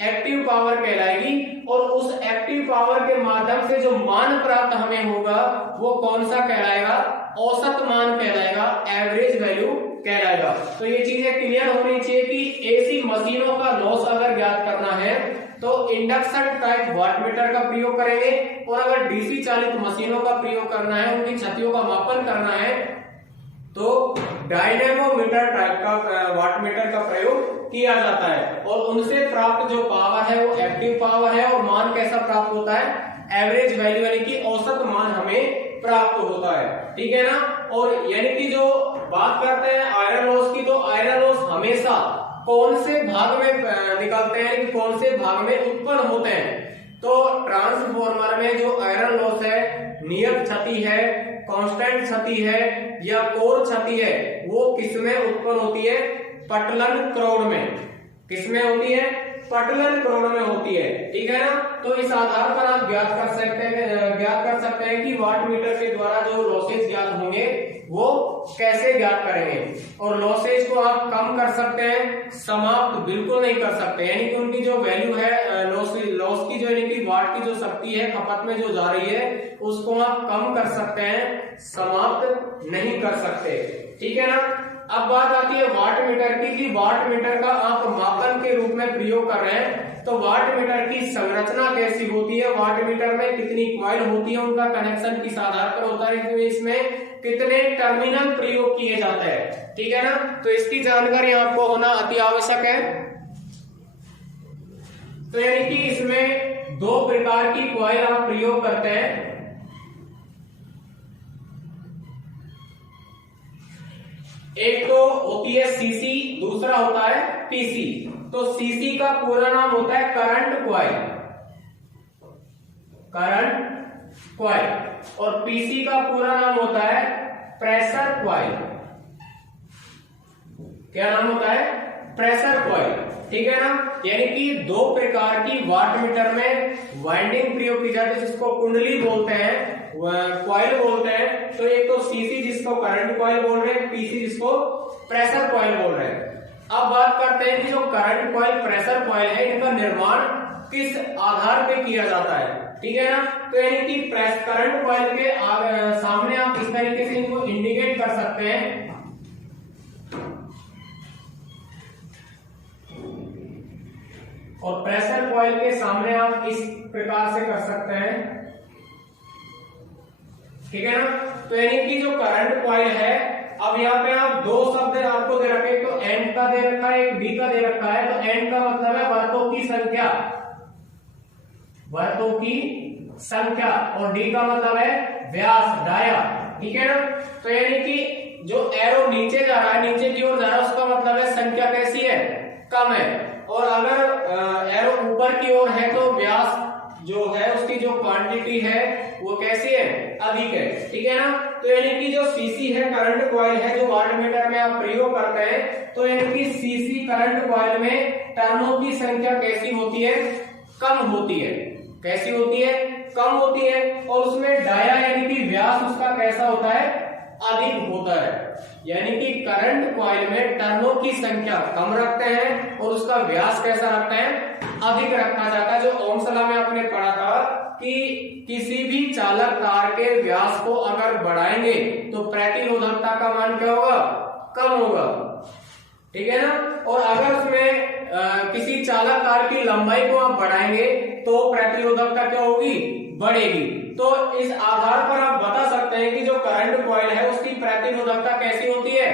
एक्टिव पावर कहलाएगी। और उस एक्टिव पावर के माध्यम से जो मान प्राप्त हमें होगा वो कौन सा कहलाएगा? औसत मान कहलाएगा, एवरेज वैल्यू कहलाएगा। तो ये चीजें क्लियर होनी चाहिए कि एसी मशीनों का लॉस अगर ज्ञात करना है तो इंडक्शन टाइप वाटमीटर का प्रयोग करेंगे, और अगर डीसी चालित मशीनों का प्रयोग करना है, उनकी क्षतियों का मापन करना है, तो डायनेमोमीटर टाइप का वाटमीटर का प्रयोग किया जाता है। और उनसे प्राप्त जो पावर है वो एक्टिव पावर है, और मान कैसा प्राप्त होता है? एवरेज वैल्यू, यानी कि औसत मान हमें प्राप्त होता है। ठीक है ना। और यानी कि जो बात करते हैं आयरन लॉस की, तो आयरन लॉस हमेशा कौन से भाग में निकलते हैं, कौन से भाग में उत्पन्न होते हैं? तो ट्रांसफॉर्मर में जो आयरन लॉस है, नियत क्षति है, कांस्टेंट क्षति है या कोर क्षति है, वो किसमें उत्पन्न होती है? पटलन क्रोड में। किसमें होती है? पटलन क्रोड में होती है। ठीक है ना। तो इस आधार पर आप ज्ञात कर सकते हैं कि वाट मीटर के द्वारा जो लॉसेज ज्ञात होंगे वो कैसे ज्ञात करेंगे। और लॉसेज को आप कम कर सकते हैं, समाप्त बिल्कुल नहीं कर सकते। यानी कि उनकी जो वैल्यू है लॉस की, जो यानी कि वाट की जो शक्ति है खपत में जो जा रही है, उसको आप कम कर सकते हैं, समाप्त नहीं कर सकते। ठीक है ना। अब बात आती है वाट मीटर की, कि वाट मीटर का आप मापन के रूप में प्रयोग कर रहे हैं, तो वाट मीटर की संरचना कैसी होती है, वाट मीटर में कितनी कॉइल होती है, उनका कनेक्शन किस आधार पर होता है, इसमें कितने टर्मिनल प्रयोग किए जाते हैं। ठीक है ना। तो इसकी जानकारी आपको होना अति आवश्यक है। तो यानी कि इसमें दो प्रकार की कॉइल आप प्रयोग करते हैं। एक तो होती है सीसी, दूसरा होता है पीसी। तो सीसी का पूरा नाम होता है करंट कॉइल, और पीसी का पूरा नाम होता है प्रेशर कॉइल। क्या नाम होता है? Pressure coil. ठीक है ना। यानी कि दो प्रकार की वाट मीटर में वाइंडिंग प्रयोग की जाती है, जिसको कुंडली बोलते हैं, कॉइल बोलते हैं। तो एक तो सीसी जिसको करंट कॉइल बोल रहे हैं, पीसी जिसको प्रेशर कॉइल बोल रहे हैं। अब बात करते हैं कि जो करंट कॉइल, प्रेशर कॉइल है, इनका निर्माण किस आधार पे किया जाता है। ठीक है ना। तो यानी कि करंट कॉइल के सामने आप इस तरीके से इनको इंडिकेट कर सकते हैं। और प्रेशर कॉइल के सामने आप इस प्रकार से कर सकते हैं। ठीक है ना। तो यानी कि जो करंट कॉइल है, अब यहाँ पे आप दो शब्द आपको दे रखे, तो एन का दे रखा है, एक बी का दे रखा है। तो एन का मतलब है वर्तों की संख्या, और डी का मतलब है व्यास, डाया। ठीक है ना। तो यानी कि जो एरो नीचे जा रहा है, नीचे की ओर जा रहा है, उसका मतलब है संख्या कैसी है? कम है। और अगर एरो ऊपर की ओर है तो व्यास जो है उसकी जो क्वांटिटी है वो कैसी है? अधिक है। ठीक है ना। तो यानी कि जो सीसी है, करंट कॉइल है, जो वाट मीटर में आप प्रयोग करते हैं, तो यानी कि सीसी करंट कॉइल में टर्नों की संख्या कैसी होती है? कम होती है। कैसी होती है? कम होती है। और उसमें डाया यानी कि व्यास उसका कैसा होता है? अधिक होता है। यानी कि करंट कॉइल में टर्नों की संख्या कम रखते हैं और उसका व्यास कैसा रखते हैं? अधिक रखा जाता है। जो ओमसला में आपने पढ़ा था कि किसी भी चालक तार के व्यास को अगर बढ़ाएंगे तो प्रतिरोधकता का मान क्या होगा? कम होगा। ठीक है ना। और अगर उसमें किसी चालक तार की लंबाई को आप बढ़ाएंगे तो प्रतिरोधकता क्या होगी? बढ़ेगी। तो इस आधार पर आप बता सकते हैं कि जो करंट कॉइल है उसकी प्रतिरोधकता कैसी होती है?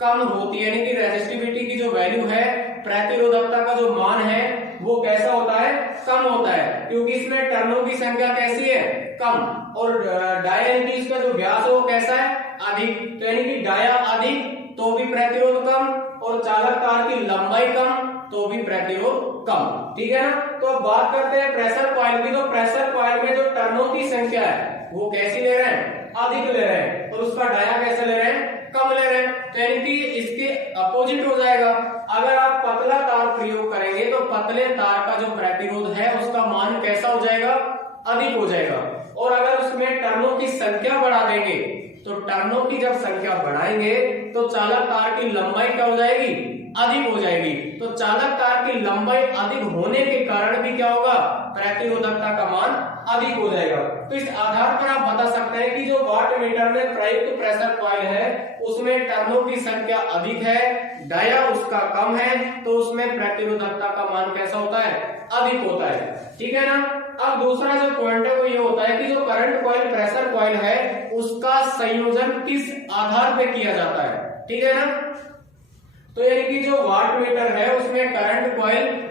कम होती है। यानी कि रेजिस्टिविटी की जो वैल्यू है, प्रतिरोधकता का जो मान है वो कैसा होता है? कम होता है, क्योंकि इसमें टर्नों की संख्या कैसी है? कम। और डाया यानी कि इसका जो व्यास है वो कैसा है? अधिक। तो यानी कि डाया अधिक तो भी प्रतिरोध कम, और चालक तार की लंबाई कम तो भी प्रतिरोध कम। ठीक है ना। तो अब बात करते हैं प्रेशर कॉइल की। तो प्रेशर कॉइल में जो टर्नों की संख्या है वो कैसी ले रहे हैं? अधिक ले रहे हैं। और उसका डाया कैसे ले रहे हैं? कम ले रहे हैं। तो यानी कि इसके अपोजिट हो जाएगा। अगर आप पतला तार प्रयोग करेंगे तो पतले तार का जो प्रतिरोध है उसका मान कैसा हो जाएगा? अधिक हो जाएगा। और अगर उसमें टर्नों की संख्या बढ़ा देंगे, तो टर्नों की जब संख्या बढ़ाएंगे तो चालक तार की लंबाई क्या हो जाएगी, अधिक हो जाएगी। तो चालक तार की लंबाई अधिक होने के कारण भी क्या होगा, प्रतिरोधकता का मान अधिक हो जाएगा। तो इस आधार पर आप बता सकते हैं कि जो वाट मीटर में प्रयुक्त प्रेशर कॉइल है उसमें टर्नों की संख्या अधिक है, डाया उसका कम है, तो उसमें प्रतिरोधकता का मान कैसा होता है, अधिक होता है। ठीक है ना। अब दूसरा जो पॉइंट है वो ये होता है कि जो करंट कॉइल प्रेशर कॉइल है उसका संयोजन किस आधार पे किया जाता है। ठीक है ना। तो यानी कि जो वाट मीटर है उसमें करंट कॉइल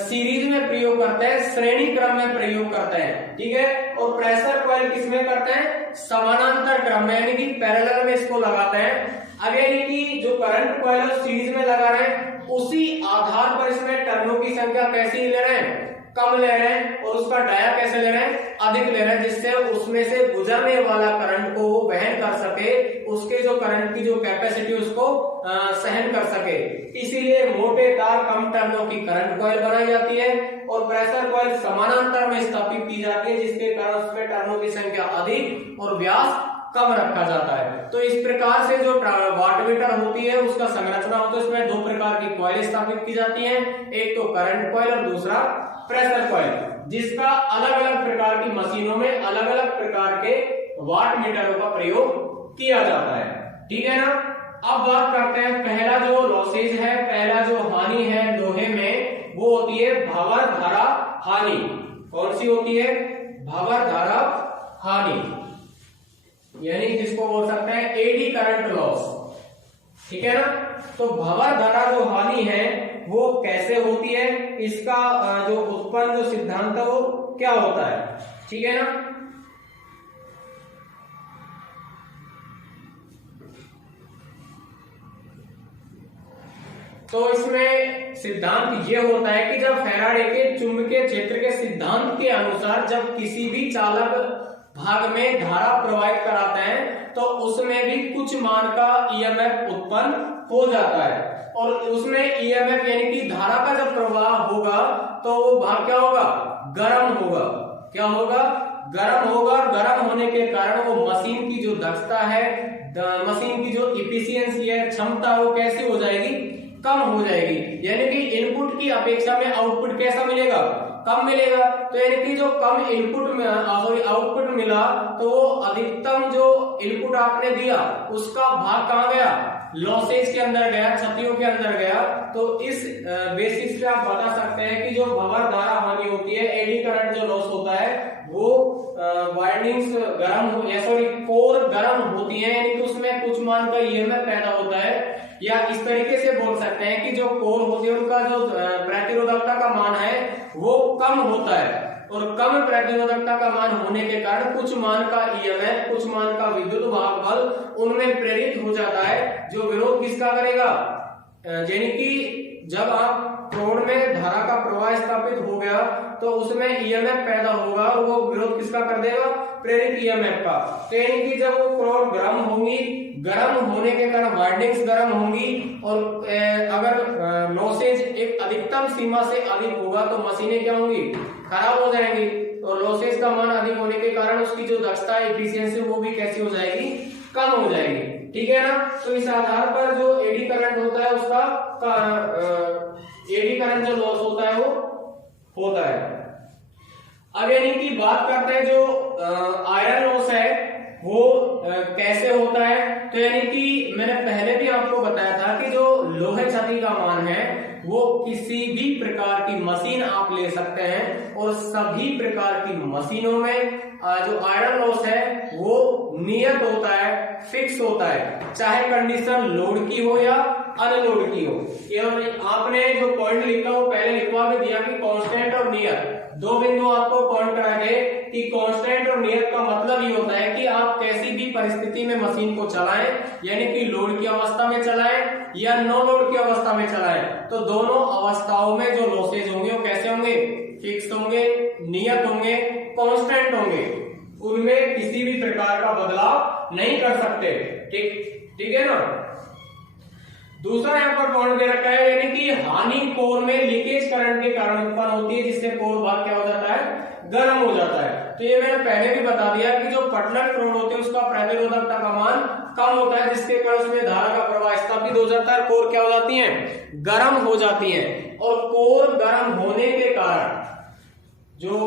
सीरीज में प्रयोग करते हैं, श्रेणी क्रम में प्रयोग करते हैं। ठीक है। और प्रेशर कॉइल किसमें करते हैं, समानांतर क्रम में, यानी कि पैरेलल में इसको लगाते हैं। अब यानी कि जो करंट कॉइल है सीरीज में लगा रहे हैं, उसी आधार पर इसमें टर्नों की संख्या कैसी ले रहे हैं, कम ले रहे हैं, और उसका डाया कैसे ले रहे हैं, अधिक ले रहे हैं, जिससे उसमें से गुजरने वाला करंट को वो वहन कर सके, उसके जो करंट की जो कैपेसिटी उसको सहन कर सके। इसीलिए मोटे तार कम टर्नों की करंट कॉइल बनाई जाती है और प्रेशर कॉइल समानांतर में स्थापित की जाती है, जिसके कारण उसमें टर्नों की संख्या अधिक और व्यास कम रखा जाता है। तो इस प्रकार से जो वाट मीटर होती है उसका संरचना होता है, उसमें दो प्रकार की कॉइल स्थापित की जाती है, एक तो करंट कॉइल और दूसरा प्रेशर कॉइल, जिसका अलग अलग प्रकार की मशीनों में अलग अलग प्रकार के वाट मीटरों का प्रयोग किया जाता है। ठीक है ना। अब बात करते हैं पहला जो लॉसेज है, पहला जो हानि है लोहे में, वो होती है भंवर धारा हानि। कौन सी होती है, भंवर धारा हानि, यानी जिसको बोल सकते हैं एडी करंट लॉस। ठीक है ना। तो भंवर धारा जो हानि है वो कैसे होती है, इसका जो उत्पन्न जो सिद्धांत है वो क्या होता है। ठीक है ना। तो इसमें सिद्धांत ये होता है कि जब फैराडे के चुंबकीय क्षेत्र के सिद्धांत के अनुसार जब किसी भी चालक भाग में धारा प्रवाहित कराते हैं तो उसमें भी कुछ मान का ईएमएफ उत्पन्न हो जाता है, और उसमें ईएमएफ यानी कि धारा का जब प्रवाह होगा तो वो भाग क्या होगा, गर्म होगा। क्या होगा, गर्म होगा। और गर्म होने के कारण वो मशीन की जो दक्षता है, मशीन की जो इफिशियंसी है, क्षमता, वो कैसी हो जाएगी, कम हो जाएगी। यानी कि इनपुट की अपेक्षा में आउटपुट कैसा मिलेगा, कम मिलेगा। तो यानी कि जो कम इनपुट में आउटपुट मिला तो वो अधिकतम जो इनपुट आपने दिया उसका भाग कहाँ गया, लॉसेज के अंदर गया, क्षतियों के अंदर गया। तो इस बेसिस पे आप बता सकते हैं कि जो भंवर धारा हानि होती है, एडी करंट जो लॉस होता है, वो वाइंडिंग्स गर्म हो या सॉरी कोर गर्म होती है, यानी कि उसमें कुछ मान का ईएमएफ पैदा होता है। या इस तरीके से बोल सकते हैं कि जो कोर होती है उनका जो प्रतिरोधकता का मान है वो कम होता है, और कम प्रतिरोधकता का मान होने के कारण कुछ मान का ईएमएफ, कुछ मान का विद्युत वाहक बल उनमें प्रेरित हो जाता है, जो विरोध किसका करेगा, यानी कि जब आप कोर में धारा का प्रवाह स्थापित हो गया तो उसमें ईएमएफ पैदा होगा और वो विरोध किसका कर देगा, प्रेरित ईएमएफ का। तो यानी कि जब वो कोर गर्म होंगी, गर्म होने के कारण वाइंडिंग्स गर्म होंगी, और अगर लॉसेज एक अधिकतम सीमा से अधिक होगा तो मशीनें क्या होंगी, खराब हो जाएंगी, और लॉसेज का मान अधिक होने के कारण उसकी जो दक्षता एफिशिएंसी वो भी कैसी हो जाएगी, कम हो जाएगी। ठीक है ना। तो इस आधार पर जो एडी करंट होता है उसका एडी करंट जो लॉस होता है वो होता है। अब यानी कि बात करते हैं जो आयरन लॉस है वो कैसे होता है। तो यानी कि मैंने पहले भी आपको बताया था कि जो लोहे क्षति का मान है वो किसी भी प्रकार की मशीन आप ले सकते हैं, और सभी प्रकार की मशीनों में जो आयरन लॉस है वो नियत होता है, फिक्स होता है, चाहे कंडीशन लोड की हो या अनलोड की हो। ये आपने जो पॉइंट लिखा वो पहले लिखवा भी दिया कि कांस्टेंट और नियत, दो बिंदु आपको पॉइंट करा गए कि कांस्टेंट और नियत का मतलब ये होता है कि आप कैसी भी परिस्थिति में मशीन को चलाएं, यानी कि लोड की अवस्था में चलाएं या नो लोड की अवस्था में चलाएं, तो दोनों अवस्थाओं में जो लॉसेज होंगे वो कैसे होंगे, फिक्स होंगे, नियत होंगे, कांस्टेंट होंगे, उनमें किसी भी प्रकार का बदलाव नहीं कर सकते। ठीक है ना। दूसरा यहाँ पर पॉइंट दे रखा है, यानी कि हानि कोर में लीकेज करंट के कारण उत्पन्न होती है, जिससे कोर भाग क्या हो जाता है, गर्म हो जाता है। तो ये मैंने पहले भी बता दिया कि जो पटलन क्रोड होते हैं उसका प्रतिरोधकता का मान कम होता है, जिसके कारण उसमें धारा का प्रवाह स्थापित हो जाता है, कोर क्या हो जाती है, गर्म हो जाती है। और कोर गर्म होने के कारण जो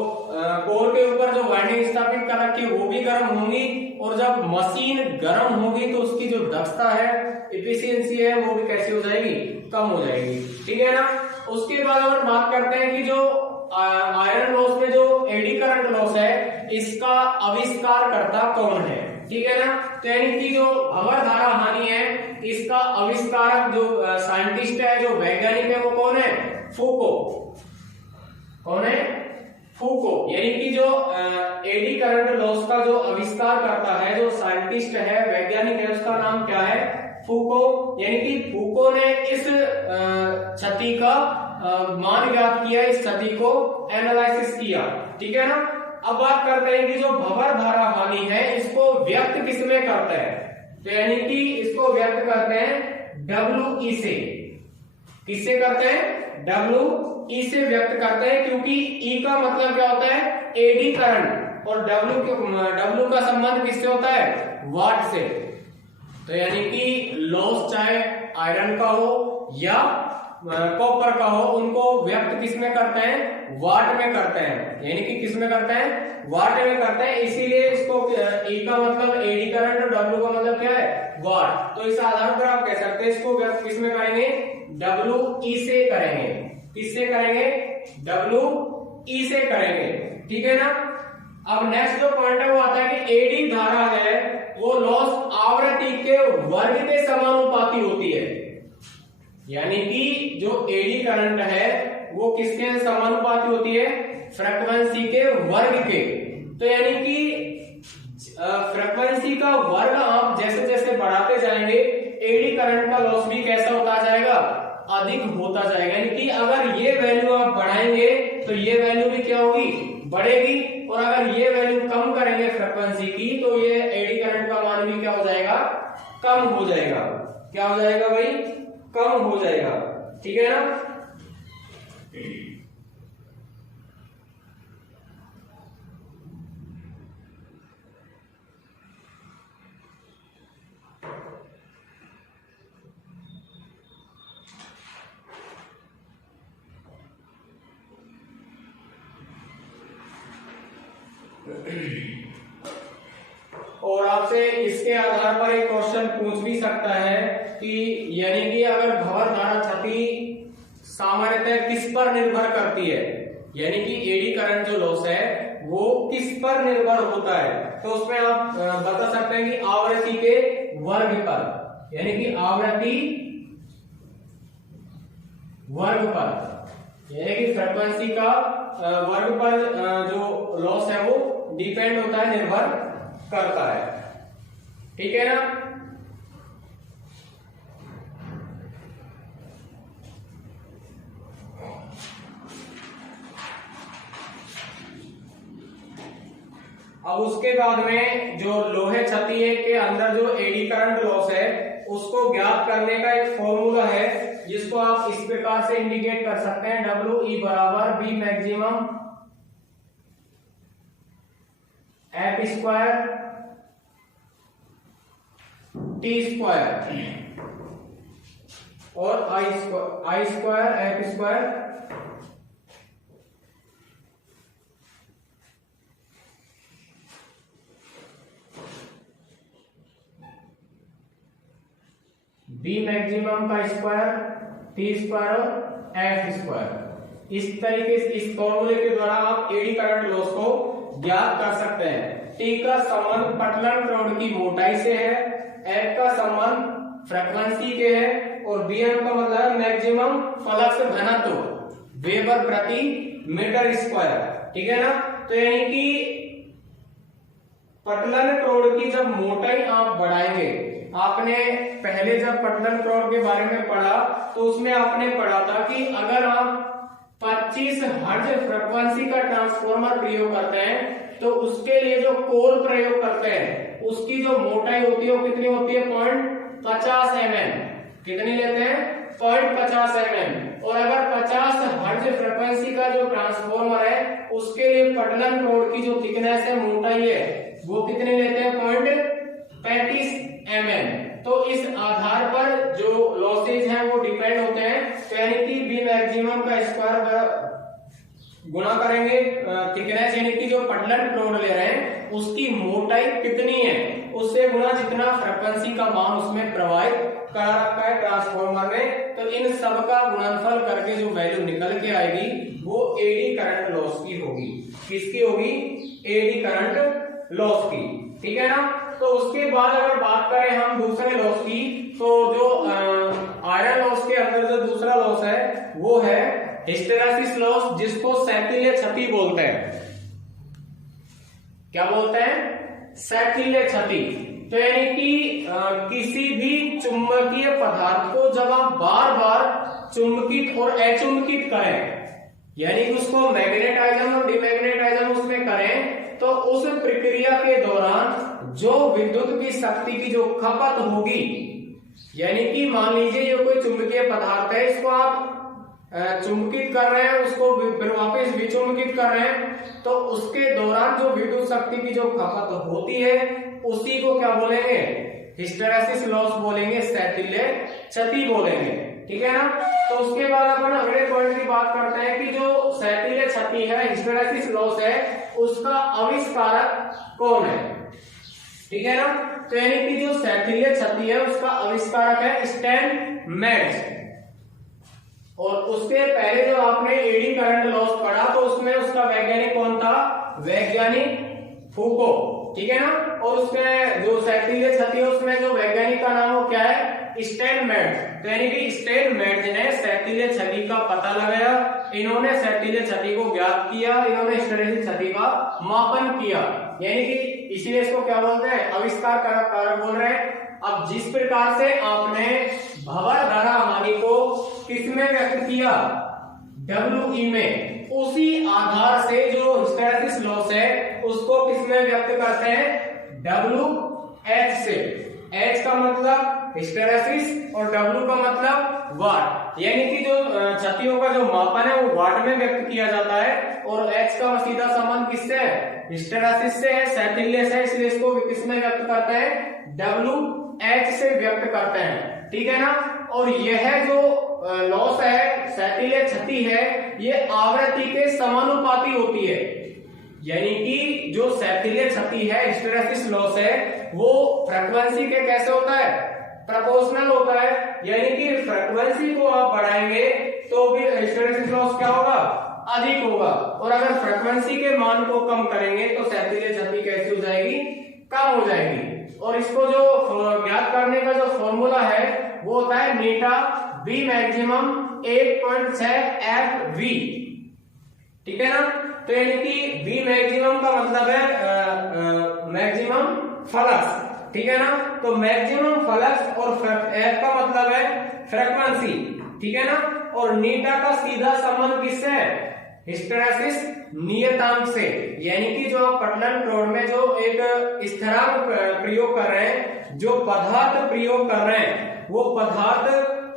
कोर के ऊपर जो वाइंडिंग स्थापित कर रखी है वो भी गर्म होंगी, और जब मशीन गर्म होगी तो उसकी जो दक्षता है, एफिशिएंसी है, वो भी कैसी हो जाएगी, कम हो जाएगी। ठीक है ना। उसके बाद अगर बात करते हैं कि जो आयरन लॉस में जो एडी करंट लॉस है, इसका आविष्कार करता कौन है। ठीक है ना। तो यानी कि जो भंवर धारा हानि है, इसका आविष्कारक जो साइंटिस्ट है, जो वैज्ञानिक है, वो कौन है, फूको। कौन है, फूको। यानी कि जो एडी करंट लॉस का जो आविष्कार करता है, जो साइंटिस्ट है, वैज्ञानिक है, उसका नाम क्या है, फूको। यानी कि फूको ने इस क्षति का मान ज्ञात किया, इस क्षति को एनालिसिस किया। ठीक है ना। अब बात करते हैं कि जो भंवर धारा हानि है, इसको व्यक्त किसमें करते हैं। तो यानी कि इसको व्यक्त करते हैं डब्ल्यू से। किससे करते हैं, डब्ल्यू से व्यक्त करते हैं, क्योंकि ई का मतलब क्या होता है, एडी करंट, और डब्ल्यू का संबंध किससे होता है, वाट से। तो यानी कि लॉस चाहे आयरन का हो या कॉपर का हो, उनको व्यक्त किसमें करते हैं, वाट में करते हैं। यानी कि किसमें करते हैं, वाट में करते हैं। इसीलिए इसको ई का मतलब एडी करंट और डब्ल्यू का मतलब क्या है, वाट। तो इस आधार पर आप कह सकते हैं इसको व्यक्त किसमें करेंगे, डब्ल्यू से करेंगे। किससे करेंगे, डब्ल्यू से करेंगे। ठीक है ना। अब नेक्स्ट जो पॉइंट है वो आता है कि एडी धारा है वो लॉस आवृत्ति के वर्ग के समानुपाती होती है। यानी कि जो एडी करंट है वो किसके समानुपाती होती है, फ्रीक्वेंसी के वर्ग के। तो यानी कि फ्रीक्वेंसी का वर्ग आप जैसे जैसे बढ़ाते जाएंगे, एडी करंट का लॉस भी कैसा होता जाएगा, अधिक होता जाएगा। यानी कि अगर ये वैल्यू आप बढ़ाएंगे तो ये वैल्यू भी क्या होगी, बढ़ेगी, और अगर ये वैल्यू कम करेंगे फ्रीक्वेंसी की, तो ये एडी करंट का मान भी क्या हो जाएगा, कम हो जाएगा। क्या हो जाएगा भाई, कम हो जाएगा। ठीक है ना। और आपसे इसके आधार पर एक क्वेश्चन पूछ भी सकता है कि यानी कि अगर भंवर धारा क्षति सामान्यतः किस पर निर्भर करती है, यानी कि एडी करंट जो लॉस है वो किस पर निर्भर होता है। तो उसमें आप बता सकते हैं कि आवृत्ति के वर्ग पर, यानी कि आवृत्ति वर्ग पर, यानी कि फ्रीक्वेंसी का वर्ग पर जो लॉस है वो डिपेंड होता है, निर्भर करता है। ठीक है ना। अब उसके बाद में जो लोहे क्षति के अंदर जो एडी करंट लॉस है उसको ज्ञात करने का एक फॉर्मूला है, जिसको आप इस प्रकार से इंडिकेट कर सकते हैं, डब्ल्यू ई बराबर B maximum F square T square और I square F square B maximum का स्क्वायर टी स्क्वायर और एफ स्क्वायर। इस तरीके से इस फॉर्मूले के द्वारा आप एडी करंट लॉस को ज्ञात कर सकते हैं। टी का संबंध पटलन रॉड की मोटाई से है, एफ का संबंध फ्रीक्वेंसी के है, और बीएम का मतलब मैक्सिमम फ्लक्स घनत्व वेबर प्रति मीटर स्क्वायर। ठीक है ना। तो यानी कि पटलन रॉड की जब मोटाई आप बढ़ाएंगे, आपने पहले जब पटलन रॉड के बारे में पढ़ा तो उसमें आपने पढ़ा था कि अगर आप 25 हर्ट्ज फ्रीक्वेंसी का ट्रांसफार्मर प्रयोग करते हैं तो उसके लिए जो कोर प्रयोग करते हैं उसकी जो मोटाई होती है वो कितनी होती है, 0.50 mm। कितनी लेते हैं 0.50 mm। और अगर 50 हर्ट्ज फ्रीक्वेंसी का जो ट्रांसफॉर्मर है उसके लिए पटलन रोड की जो थिकनेस है, मोटाई है, वो कितनी लेते हैं 0.35 mm। तो इस आधार पर जो लॉसेज हैं वो डिपेंड होते हैं, तो यानी कि बी मैक्सिमम का स्क्वायर गुणा करेंगे थिकनेस, यानी कि जो पटलन रोड ले रहे हैं उसकी मोटाई कितनी है उससे गुणा जितना फ्रीक्वेंसी का मान उसमें प्रवाहित कर रखा है ट्रांसफॉर्मर में, तो इन सब का गुणनफल करके जो वैल्यू निकल के आएगी वो एडी करंट लॉस की होगी। किसकी होगी? एडी करंट लॉस की। ठीक है ना। तो उसके बाद अगर बात करें हम दूसरे लॉस की, तो जो आयरन लॉस के अंदर जो दूसरा लॉस है वो है हिस्टेरेसिस लॉस, जिसको सैथिल्य क्षति बोलते हैं। क्या बोलते हैं? सैथिल्य क्षति। तो यानी कि किसी भी चुंबकीय पदार्थ को जब आप बार बार चुंबकित और अचुंबकित करें, यानी कि उसको मैग्नेटाइजम और डिमैग्नेटाइजम उसमें करें, तो उस प्रक्रिया के दौरान जो विद्युत की शक्ति की जो खपत होगी, यानी कि मान लीजिए ये कोई चुंबकीय पदार्थ है, इसको आप चुंबकित कर रहे हैं, उसको फिर वापस विचुंबकित कर रहे हैं, तो उसके दौरान जो विद्युत शक्ति की जो खपत होती है उसी को क्या बोलेंगे? हिस्टेरेसिस लॉस बोलेंगे, सैथिल्य क्षति बोलेंगे। ठीक है ना। तो उसके बाद अपन अगले पॉइंट की बात करते हैं कि जो सैथिल्य क्षति है, हिस्टेरेसिस लॉस है, उसका आविष्कारक कौन है? ठीक है ना। तो यानी कि जो सैथिल्य क्षति है उसका आविष्कारक है स्टैन मेट्ज। और उसके पहले जो आपने एडी करंट लॉस पढ़ा तो उसमें उसका वैज्ञानिक कौन था? वैज्ञानिक फूको। ठीक है ना। और उसमें जो सैथिल्य क्षति है उसमें जो वैज्ञानिक का नाम वो क्या है? स्टैन मेट्ज। तो यानी कि स्टैन मेट्ज ने सैथिल्य क्षति का पता लगाया, इन्होंने सैथिल्य क्षति को ज्ञात किया, इन्होंने हिस्टेरेसिस क्षति का मापन किया, यानी कि इसीलिए इसको क्या बोलते हैं? आविष्कार कारक बोल रहे हैं। अब जिस प्रकार से आपने भंवर धारा हानि को किसमें व्यक्त किया? WE में, उसी आधार से जो हिस्टेरेसिस लॉस है उसको किसमें व्यक्त करते हैं? WH से। H का मतलब हिस्टेरेसिस और W का मतलब वाट, यानी कि जो क्षतियों का जो मापन है वो वाट में व्यक्त किया जाता है, और H का सीधा संबंध किससे है? हिस्टेरेसिस से है, सैथिल्य से, इसलिए इसको किसमें व्यक्त करते हैं? WH से व्यक्त करते हैं। ठीक है ना। और यह जो लॉस है, सैथिल्य क्षति है, ये आवृत्ति के समानुपाती होती है, यानी कि जो सैथिल्य क्षति है, हिस्टेरेसिस लॉस है, वो फ्रीक्वेंसी के कैसे होता है? प्रोपोर्शनल होता है, यानी कि फ्रीक्वेंसी को आप बढ़ाएंगे तो भी हिस्टेरेसिस लॉस क्या होगा? अधिक होगा, और अगर फ्रीक्वेंसी के मान को कम करेंगे तो सैथिल्य क्षति कैसी हो जाएगी? कम हो जाएगी। और इसको जो ज्ञात करने का जो फॉर्मूला है वो होता है मीटा बी मैक्सिमम 1.6 FV। ठीक है ना। तो यानी कि बी मैक्सिमम का मतलब है मैक्सिमम फ्लक्स। ठीक है ना। तो मैक्सिमम फ्लक्स और F का मतलब है फ्रीक्वेंसी। ठीक है ना। और नीटा का सीधा संबंध किससे है? हिस्टेरेसिस नियतांक से, यानी कि जो आप पटलन रोड में जो एक स्थिरांक प्रयोग कर रहे हैं, जो पदार्थ प्रयोग कर रहे हैं, वो पदार्थ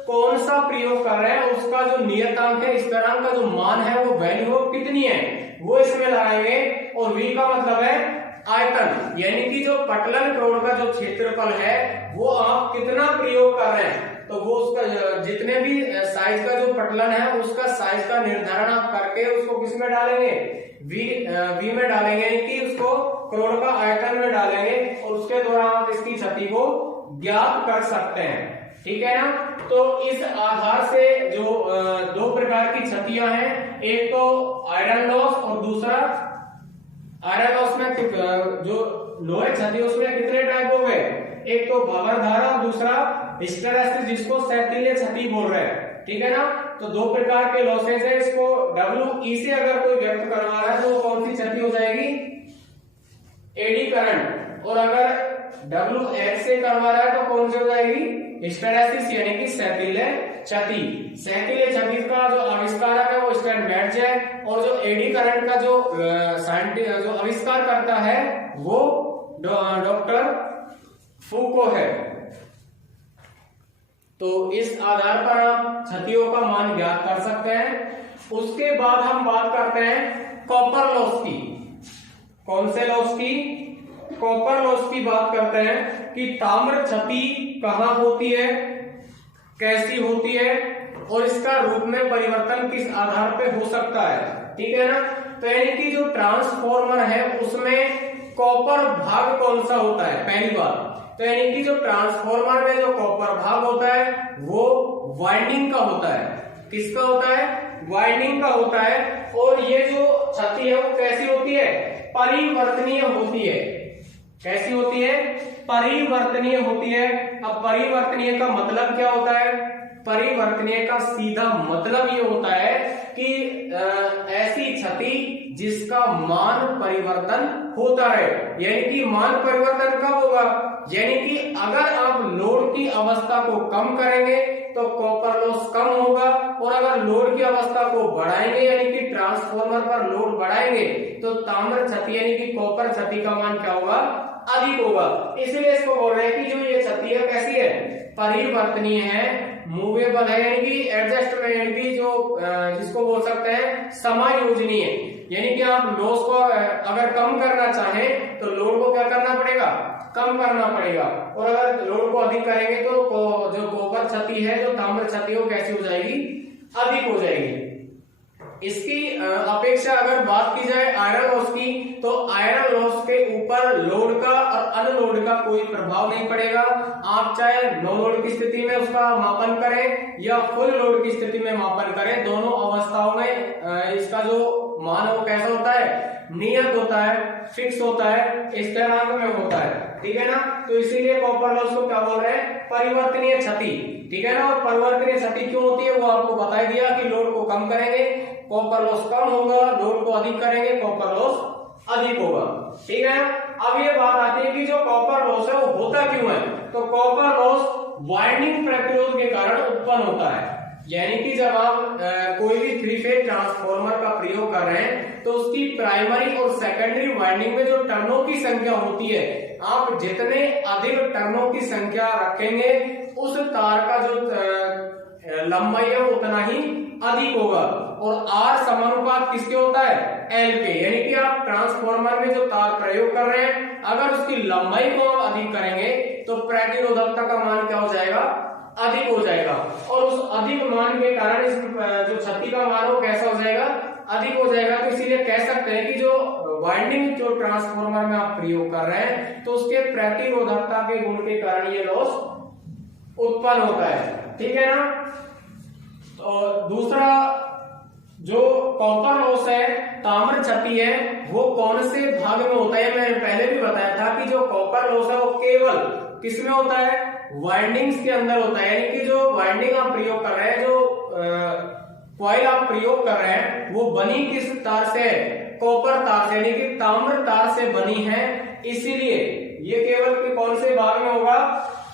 कौन सा प्रयोग कर रहे हैं, उसका जो नियतांक है, स्थिरांक का जो मान है, वो वैल्यू वो कितनी है, वो इसमें लगाएंगे। और V का मतलब है आयतन, यानी कि जो पटलन रोड का जो क्षेत्रफल है वो आप कितना प्रयोग कर रहे हैं, तो वो उसका जितने भी साइज का जो पटलन है उसका साइज का निर्धारण आप करके उसको किस में डालेंगे? V में डालेंगे, यानी कि उसको करोड़ का आयतन में डालेंगे, और उसके द्वारा आप इसकी क्षति को ज्ञात कर सकते हैं। ठीक है ना। तो इस आधार से जो दो प्रकार की क्षतियां हैं, एक तो आयरन लॉस और दूसरा आयरन लॉस में जो लोहे क्षति उसमें कितने टाइप हो गए? एक तो भंवर धारा और दूसरा हिस्टेरेसिस, जिसको सैथिल्य क्षति बोल रहे हैं। ठीक है ना। तो दो प्रकार के लॉसेस है, इसको WE से अगर कोई व्यक्त करवा रहा है तो वो कौन सी क्षति हो जाएगी? Eddy current. और अगर WH से करवा रहा है तो कौन सी हो जाएगी? हिस्टेरेसिस, यानी कि सैथिल्य क्षति। सैथिल्य क्षति का जो आविष्कारक है वो स्टैन मेट्ज है, और जो एडी करंट का जो जो आविष्कार करता है वो डॉक्टर फूको है। तो इस आधार पर आप क्षतियों का मान ज्ञात कर सकते हैं। उसके बाद हम बात करते हैं कॉपर लॉस की। कौन से लॉस की? कॉपर लॉस की बात करते हैं कि ताम्र क्षति कहां होती है, कैसी होती है और इसका रूप में परिवर्तन किस आधार पे हो सकता है। ठीक है ना। तो यानी कि जो ट्रांसफॉर्मर है उसमें कॉपर भाग कौन सा होता है, पहली बात। तो यानी कि जो ट्रांसफॉर्मर में जो कॉपर भाग होता है वो वाइंडिंग का होता है। किसका होता है? वाइंडिंग का होता है। और ये जो क्षति है वो कैसी होती है? परिवर्तनीय होती है। कैसी होती है? परिवर्तनीय होती है। अब परिवर्तनीय का मतलब क्या होता है? परिवर्तनीय का सीधा मतलब ये होता है कि ऐसी क्षति जिसका मान परिवर्तन होता रहे। यानी कि मान परिवर्तन कब होगा? यानी कि अगर आप लोड की अवस्था को कम करेंगे तो कॉपर लॉस कम होगा, और अगर लोड की अवस्था को बढ़ाएंगे यानी कि ट्रांसफॉर्मर पर लोड बढ़ाएंगे तो ताम्र क्षति यानी कि कॉपर क्षति का मान क्या होगा? अधिक होगा। इसलिए इसको बोल रहे हैं कि जो ये क्षति है कैसी है? परिवर्तनीय है, मूवेबल है, यानी कि एडजस्टमेंट, यानी कि जो जिसको बोल सकते हैं समायोजनीय। यानी कि आप लॉस को अगर कम करना चाहें तो लोड को क्या करना पड़ेगा? कम करना पड़ेगा। और अगर लोड को अधिक करेंगे तो जो कॉपर क्षति है, जो ताम्र क्षति वो कैसी हो जाएगी? अधिक हो जाएगी। इसकी अपेक्षा अगर बात की जाए आयरन लॉस की, तो आयरन लॉस के ऊपर लोड का और अनलोड का कोई प्रभाव नहीं पड़ेगा। आप चाहे नो लोड की स्थिति में उसका मापन करें या फुल लोड की स्थिति में मापन करें, दोनों अवस्थाओं में इसका जो मान वो कैसा होता है? नियत होता है, फिक्स होता है, स्थिरांक में होता है। ठीक है ना। तो इसीलिए कॉपर लॉस को क्या बोल रहे हैं? परिवर्तनीय क्षति। ठीक है ना। और परिवर्तनीय क्षति क्यों होती है वो आपको बता दिया कि लोड को कम करेंगे कॉपर लॉस कम होगा, लोड को अधिक करेंगे कॉपर लॉस अधिक होगा। ठीक है। अब ये बात आती है कि जो कॉपर लॉस है वो होता क्यों है? तो कॉपर लॉस वाइंडिंग प्रतिरोध के कारण उत्पन्न होता है। यानी कि जब आप कोई भी थ्री फेज ट्रांसफॉर्मर का प्रयोग कर रहे हैं तो उसकी प्राइमरी और सेकेंडरी वाइंडिंग में जो टर्नों की संख्या होती है, आप जितने अधिक टर्नों की संख्या रखेंगे उस तार का जो लंबाई है उतना ही अधिक होगा। और आर समानुपात किसके होता है? एल के। यानी कि आप ट्रांसफॉर्मर में जो तार प्रयोग कर रहे हैं अगर उसकी लंबाई को आप अधिक करेंगे तो प्रतिरोधकता का मान क्या हो जाएगा? अधिक हो जाएगा। और उस अधिक मान के कारण इस जो क्षति का मान हो कैसा हो जाएगा? अधिक हो जाएगा। तो इसीलिए कह सकते हैं कि जो वाइंडिंग जो ट्रांसफॉर्मर में आप प्रयोग कर रहे हैं तो उसके प्रतिरोधकता के गुण के कारण ये लॉस उत्पन्न होता है। ठीक है ना। और दूसरा जो कॉपर लॉस है, ताम्र क्षति है, वो कौन से भाग में होता है? मैंने पहले भी बताया था कि जो कॉपर लॉस है वो केवल किसमें होता है? वाइंडिंग्स के अंदर होता है। यानी कि जो वाइंडिंग आप प्रयोग कर रहे हैं, जो कॉइल आप प्रयोग कर रहे हैं वो बनी किस तार से? कॉपर तार से, यानी कि ताम्र तार से बनी है। इसीलिए ये केवल कौन से भाग में होगा?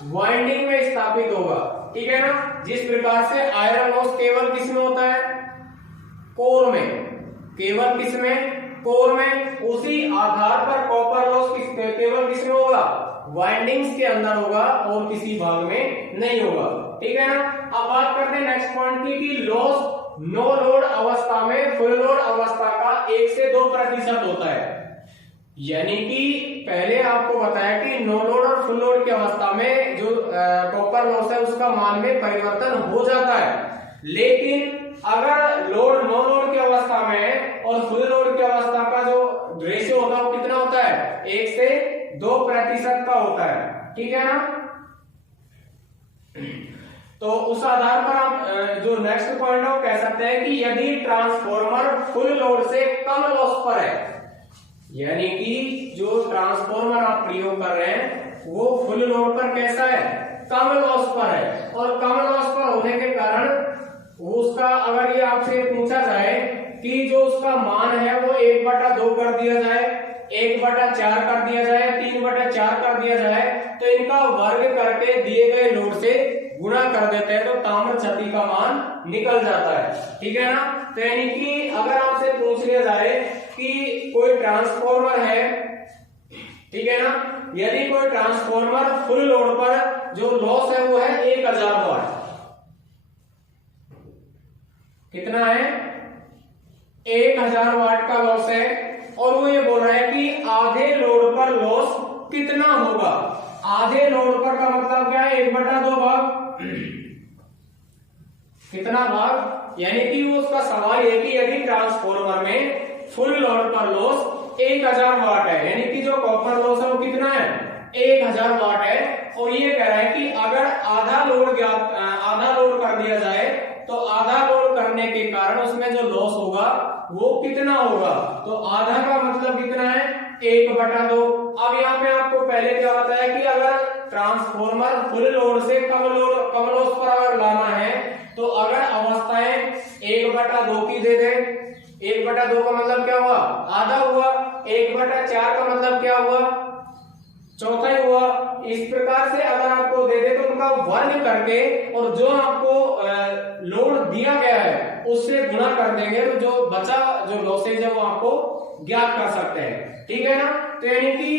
वाइंडिंग में स्थापित होगा। ठीक है ना। जिस प्रकार से आयरन लॉस केवल किसमें होता है? कोर में। केवल किसमें? कोर में। उसी आधार पर कॉपर लॉस केवल किसमें होगा? वाइंडिंग्स के अंदर होगा और किसी भाग में नहीं होगा। ठीक है ना। अब बात करते हैं नेक्स्ट पॉइंट की कि लॉस नो लोड अवस्था में फुल लोड अवस्था का 1 से 2% होता है। यानी कि पहले आपको बताया कि नो लोड और फुल लोड की अवस्था में जो कॉपर लॉस है उसका मान में परिवर्तन हो जाता है। लेकिन अगर लोड नो लोड की अवस्था में और फुल लोड की अवस्था का जो रेशियो होता है वो कितना होता है? 1 से 2% का होता है। ठीक है ना। तो उस आधार पर आप जो नेक्स्ट पॉइंट है वो कह सकते हैं कि यदि ट्रांसफॉर्मर फुल लोड से कम लॉस पर है, यानी कि जो ट्रांसफॉर्मर आप प्रयोग कर रहे हैं वो फुल लोड पर कैसा है? कम लॉस पर है। और कम लॉस पर होने के कारण उसका अगर ये आपसे पूछा जाए कि जो उसका मान है वो 1/2 कर दिया जाए, 1/4 कर दिया जाए, 3/4 कर दिया जाए, तो इनका वर्ग करके दिए गए लोड से गुणा कर देते हैं तो ताम्र क्षति का मान निकल जाता है। ठीक है ना। तो यानी कि अगर आपसे पूछ लिया जाए कि कोई ट्रांसफॉर्मर है, ठीक है ना, यदि कोई ट्रांसफॉर्मर फुल लोड पर जो लॉस है वो है 1000 वाट। कितना है? 1000 वाट का लॉस है। और वो ये बोल रहा है कि आधे लोड पर लॉस कितना होगा। आधे लोड पर का मतलब क्या है? 1/2 भाग। कितना भाग? यानी कि वो उसका सवाल है कि यदि ट्रांसफॉर्मर में फुल लोड पर लॉस 1000 वाट है, यानी कि जो कॉपर लॉस है वो कितना है? 1000 वाट है। और ये कह रहा है कि अगर आधा लोड कर दिया जाए तो आधा लोड करने के कारण उसमें जो लॉस होगा वो कितना होगा। तो आधा का मतलब कितना है? 1/2। अब यहाँ पे आपको पहले क्या बताया कि अगर ट्रांसफॉर्मर फुल लोड से कम लॉस पर अगर लाना है तो अगर अवस्थाएं 1/2 की दे दे। 1/2 का मतलब क्या हुआ? आधा हुआ। 1/4 का मतलब क्या हुआ? चौथाई हुआ। इस प्रकार से अगर आपको दे दे तो उनका वर्ग करके और जो आपको लोड दिया गया है उससे गुणा कर देंगे तो जो बचा जो लॉसेज है वो आपको ज्ञात कर सकते हैं। ठीक है ना? तो यानी कि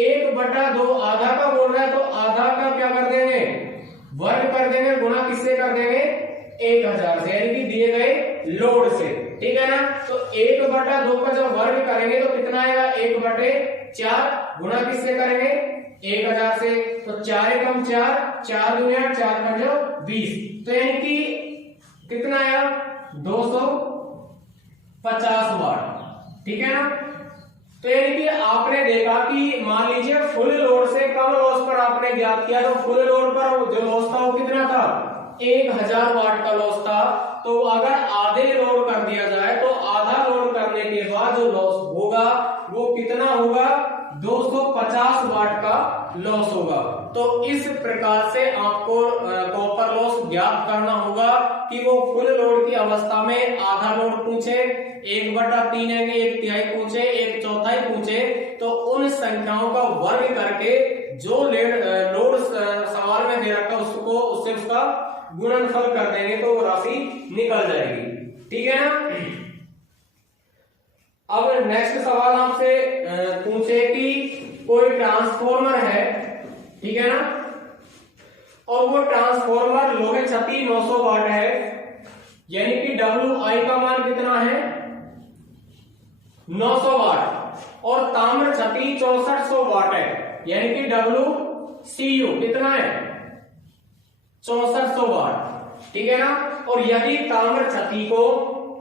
1/2 आधा का बोल रहा है तो आधा का क्या कर देंगे? वर्ग कर देंगे। गुणा किससे कर देंगे? 1000 से, यानी कि दिए गए लोड से। ठीक है ना? तो 1/2 का जब वर्ग करेंगे तो कितना आएगा? 1/4। गुणा किससे करेंगे? 1000 से। तो 4 एकम 4, 4 दूनी 4 पंजो 20। तो यानी कि कितना आया? 250 वाट। ठीक है ना? तो यानी कि आपने देखा कि मान लीजिए फुल लोड से कम लॉस पर आपने ज्ञात किया तो फुल लोड पर जो लॉस था वो कितना था? 1000 वाट का लॉस था। तो अगर आधे लोड कर दिया जाए तो आधा लोड करने के बाद जो लॉस होगा वो कितना होगा? 250 वाट का लॉस होगा। तो इस प्रकार से आपको कॉपर लॉस ज्ञात करना होगा कि वो फुल लोड की अवस्था में आधा लोड पूछे, 1/3 है कि 1/3 पूछे, 1/4 पूछे, तो उन संख्याओं का वर्ग करके जो लोड सवाल में दे रखा उसको उससे उसका गुणनफल कर देंगे तो वो राशि निकल जाएगी। ठीक है ना? अब नेक्स्ट सवाल आपसे पूछे कि कोई ट्रांसफॉर्मर है, ठीक है ना, और वो ट्रांसफॉर्मर लोहे क्षति 900 वाट है, यानी कि WI का मान कितना है? 900 वाट। और ताम्र क्षति 6400 वाट है, यानी कि WCU कितना है? 6400 वाट। ठीक है ना? और यदि ताम्र क्षति को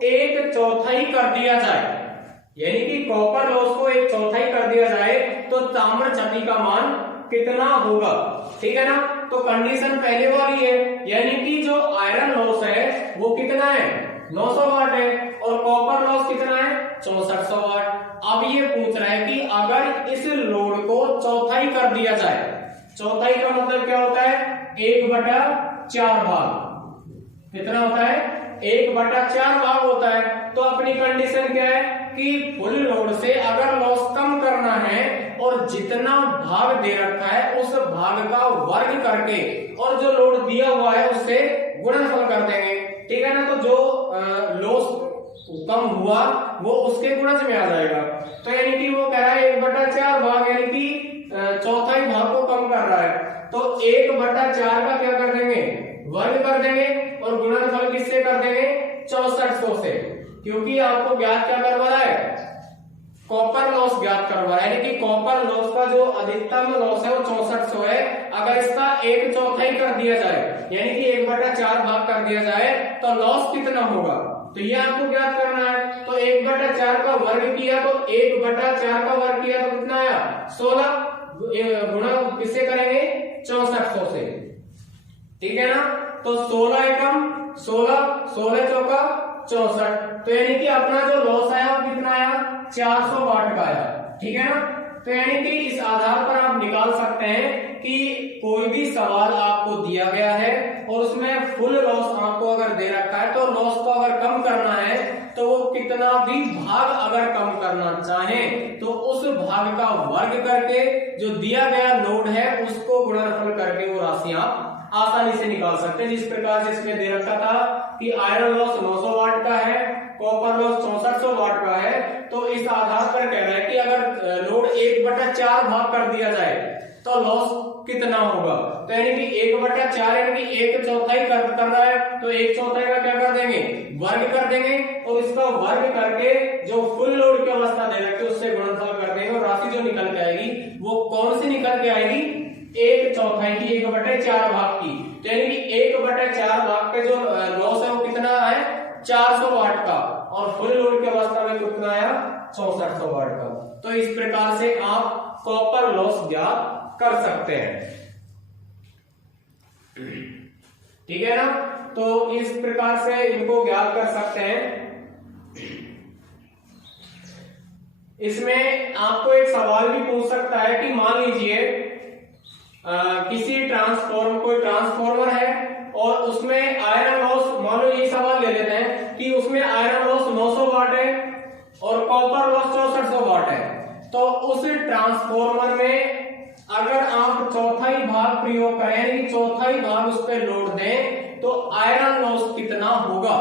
1/4 कर दिया जाए, यानी कि कॉपर लॉस को 1/4 कर दिया जाए तो ताम्र क्षति का मान कितना होगा? ठीक है ना? तो कंडीशन पहले वाली है, यानी कि जो आयरन लॉस है वो कितना है? 900 वाट है और कॉपर लॉस कितना है? 6400 वाट। अब ये पूछ रहा है कि अगर इस लोड को चौथाई कर दिया जाए, चौथाई का मतलब क्या होता है? 1/4 भाग। कितना होता है? 1/4 भाग होता है। तो अपनी कंडीशन क्या है कि फुल लोड से अगर लॉस कम करना है और जितना भाग दे रखा है उस भाग का वर्ग करके और जो लोड दिया हुआ है उससे गुणनफल कर देंगे। ठीक है ना? तो जो लॉस कम हुआ वो उसके गुणज में आ जाएगा। तो यानी कि वो कह रहा है 1/4 भाग, यानी कि चौथाई भाग को कम कर रहा है। तो 1/4 का क्या कर देंगे? वर्ग कर देंगे और गुणनफल किससे कर देंगे? 6400 से, क्योंकि आपको ज्ञात क्या करवाना है? कॉपर लॉस ज्ञात करवाना है, यानी कि कॉपर लॉस का जो अधिकतम लॉस है वो 6400 है। अगर इसका 1/4 कर दिया जाए, यानी कि 1/4 भाग कर दिया जाए तो लॉस कितना होगा? तो ये आपको ज्ञात करना है। तो 1/4 का वर्ग किया तो 1/4 का वर्ग किया तो कितना आया? 16। गुणा किससे करेंगे? 6400 से। ठीक है ना? तो 16 एकम 16, 16 चौका 64। तो यानी कि अपना जो लॉस आया वो कितना आया? 400 वाट का आया। ठीक है ना? तो यानी कि इस आधार पर आप निकाल सकते हैं कि कोई भी सवाल आपको दिया गया है और उसमें फुल लॉस आपको अगर दे रखा है तो लॉस को अगर कम करना है तो वो कितना भी भाग अगर कम करना चाहें तो उस भाग का वर्ग करके जो दिया गया लोड है उसको गुणनफल करके वो राशि आप आसानी से निकाल सकते हैं। जिस प्रकार से इसमें दे रखा था कि आयरन लॉस 900 वाट का है, कॉपर लॉस 6400 वाट का है, तो इस आधार पर कह रहा है कि अगर लोड 1/4 भाग कर दिया जाए तो लॉस कितना होगा। तो यानी कि 1/4 यानी कि 1/4 कर रहा है, तो 1/4 का क्या कर देंगे, वर्ग कर देंगे, और इसका वर्ग करके जो फुल लोड की अवस्था दे रखी है उससे गुणनफल कर देंगे, और राशि जो निकल के आएगी वो कौन सी निकल के आएगी, 1/4 की 1/4 भाग की। तो यानी कि 1/4 भाग का जो लॉस है वो कितना है, 400 वाट का, और फुल लोड की अवस्था में कितना आया, 6400 वाट का। तो इस प्रकार से आप कॉपर लॉस ज्ञात कर सकते हैं, ठीक है ना। तो इस प्रकार से इनको ज्ञात कर सकते हैं। इसमें आपको एक सवाल भी पूछ सकता है कि मान लीजिए किसी कोई ट्रांसफॉर्मर है और उसमें आयरन लॉस, मान लो ये सवाल ले लेते हैं कि उसमें आयरन लॉस 900 वाट है और कॉपर लॉस 6400 वाट है। तो उस ट्रांसफॉर्मर में अगर आप चौथाई भाग प्रयोग करें, यानी चौथाई भाग उस पर लोड दें, तो आयरन लॉस कितना होगा।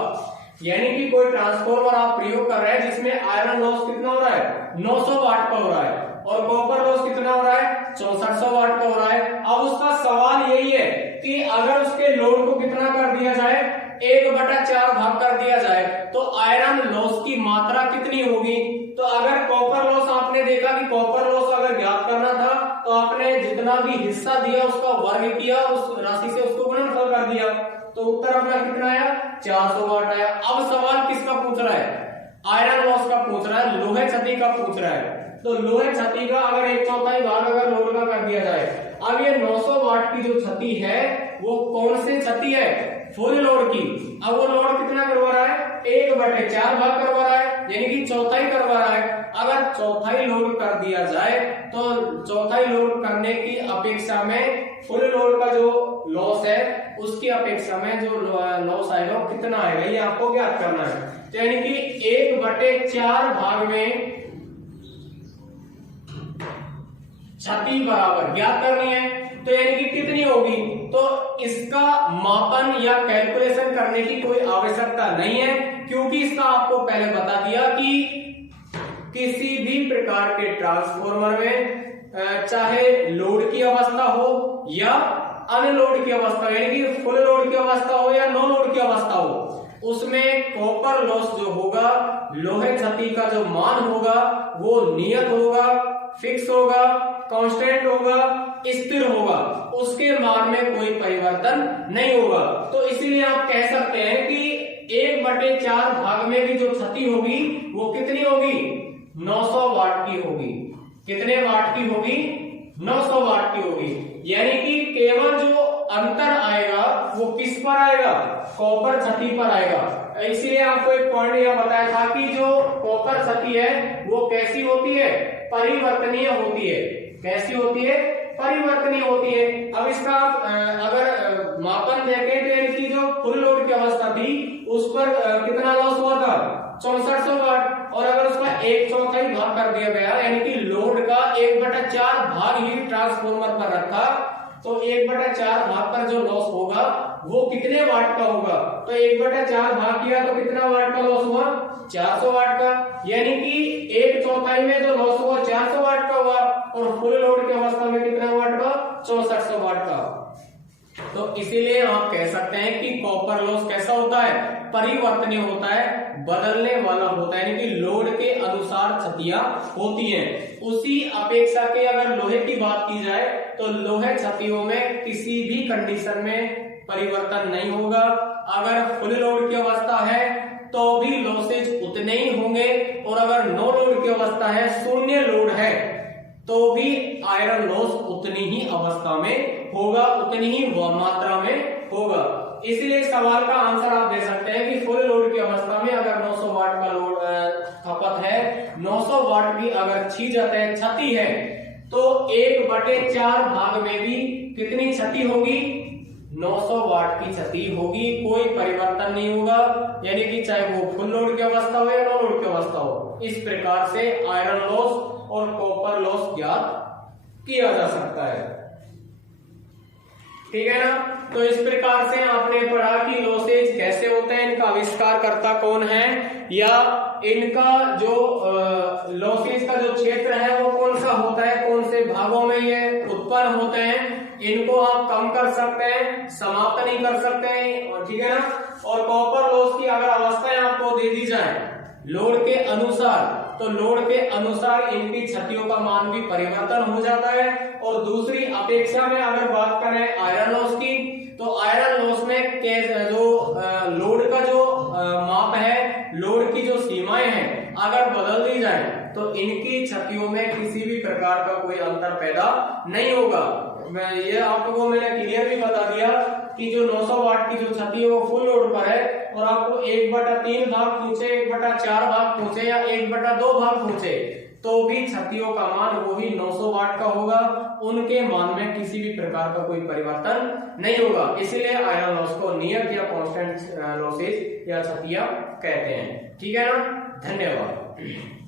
यानी कि कोई ट्रांसफॉर्मर आप प्रयोग कर रहे हैं जिसमें आयरन लॉस कितना हो रहा है, 900 वाट का हो रहा है, और कॉपर लॉस कितना हो रहा है, 6400 वाट का हो रहा है। अब उसका सवाल यही है कि अगर उसके लोड को कितना कर दिया जाए, 1/4 भाग कर दिया जाए, तो आयरन लॉस की मात्रा कितनी होगी। तो अगर कॉपर लॉस आपने देखा कि कॉपर लॉस अगर ज्ञात करना था तो आपने जितना भी हिस्सा दिया उसका वर्ग किया, उस राशि से उसको गुणनफल कर दिया, तो उत्तर अपना कितना आया, 400 वाट आया। अब सवाल किसका पूछ रहा है, आयरन लॉस का पूछ रहा है, लोहे क्षति का पूछ रहा है। तो लोहे क्षति का अगर 1/4 भाग अगर लोड का कर दिया जाए, अब ये 900 वाट की जो क्षति है वो कौन सी क्षति है, फुल लोड की। अब वो लोड कितना करवा रहा है, 1/4 भाग करवा रहा है, यानी कि चौथाई करवा रहा है। अगर चौथाई लोड कर दिया जाए तो चौथाई लोड करने की अपेक्षा में फुल लोड का जो लॉस है उसकी अपेक्षा में जो लॉस आएगा वो कितना आएगा, ये आपको ज्ञात करना है। तो यानी कि 1/4 भाग में क्षति बराबर ज्ञात करनी है, तो यानी कि कितनी होगी। तो इसका मापन या कैलकुलेशन करने की कोई आवश्यकता नहीं है, क्योंकि इसका आपको पहले बता दिया कि किसी भी प्रकार के ट्रांसफॉर्मर में चाहे लोड की अवस्था हो या अनलोड की अवस्था, यानी कि फुल लोड की अवस्था हो या नो लोड की अवस्था हो, उसमें कॉपर लॉस जो होगा, लोहे क्षति का जो मान होगा वो नियत होगा, फिक्स होगा, कांस्टेंट होगा, स्थिर होगा, उसके मान में कोई परिवर्तन नहीं होगा। तो इसीलिए आप कह सकते हैं कि 1/4 भाग में भी जो क्षति होगी वो कितनी होगी, 900 वाट की होगी। कितने वाट की होगी, 900 वाट की होगी। यानी कि केवल जो अंतर आएगा वो किस पर आएगा, कॉपर क्षति पर आएगा। इसीलिए आपको एक पॉइंट यह बताया था कि जो कॉपर क्षति है वो कैसी होती है, परिवर्तनीय होती है। कैसी होती है, परिवर्तनीय होती है। अब इसका अगर मापन देखें तो यानी कि जो फुल लोड की अवस्था थी उस पर कितना लॉस हुआ था, 6400 वाट, और अगर उसका 1/4 भाग कर दिया गया, यानी कि लोड का 1/4 भाग ही ट्रांसफॉर्मर पर रखा, तो 1/4 भाग पर जो लॉस होगा वो कितने वाट का होगा। तो 1/4 भाग किया तो कितना वाट का लॉस हुआ, 400 वाट का। यानी कि 1/4 में जो लॉस हुआ 400 वाट का हुआ, और फुल लोड की अवस्था में कितना वाट का, 6400 वाट का। तो इसीलिए आप कह सकते हैं कि कॉपर लॉस कैसा होता है, परिवर्तनीय होता है, बदलने वाला होता है, यानी कि लोड के अनुसार क्षतियां होती हैं। उसी अपेक्षा के अगर लोहे की बात की जाए तो लोहे क्षतियों में किसी भी कंडीशन में परिवर्तन नहीं होगा। अगर फुल लोड की अवस्था है तो भी लॉसेज उतने ही होंगे, और अगर नो लोड की अवस्था है, शून्य लोड है, तो भी आयरन लॉस उतनी ही अवस्था में होगा, उतनी ही मात्रा में होगा। इसलिए सवाल का आंसर आप दे सकते हैं कि फुल लोड की अवस्था में अगर 900 वाट का लोड खपत है, 900 वाट की अगर क्षति है, तो 1/4 भाग में भी कितनी क्षति होगी, 900 वाट की क्षति होगी, कोई परिवर्तन नहीं होगा। यानी कि चाहे वो फुल लोड की अवस्था हो या नो लोड की अवस्था हो, इस प्रकार से आयरन लॉस और कॉपर लॉस ज्ञात किया जा सकता है। ठीक है ना। तो इस प्रकार से आपने पढ़ा कि लॉसेज कैसे होते हैं, इनका आविष्कारकर्ता कौन है, या इनका जो लॉसेज का जो क्षेत्र है वो कौन सा होता है, कौन से भागों में ये उत्पन्न होते हैं, इनको आप कम कर सकते हैं, समाप्त नहीं कर सकते हैं, और ठीक है ना। और कॉपर लॉस की अगर अवस्थाएं आपको दे दी जाए लोड के अनुसार, तो लोड के अनुसार इनकी क्षतियों का मान भी परिवर्तन हो जाता है। और दूसरी अपेक्षा में अगर बात करें आयरन लॉस की, तो आयरन लॉस में जो लोड का जो माप है, लोड की जो सीमाएं हैं, अगर बदल दी जाए तो इनकी क्षतियों में किसी भी प्रकार का कोई अंतर पैदा नहीं होगा। ये आपको मैंने क्लियर भी बता दिया कि जो 900 वाट की जो क्षति है वो फुल लोड पर है, और आपको 1/3 भाग पूछे, 1/4 भाग पूछे, या 1/2 भाग पूछे, तो भी क्षतियों का मान वही 900 वाट का होगा, उनके मान में किसी भी प्रकार का कोई परिवर्तन नहीं होगा। इसीलिए आयरन लॉस को नियत या कांस्टेंट लॉसेज या क्षतियां कहते हैं। ठीक है ना, धन्यवाद।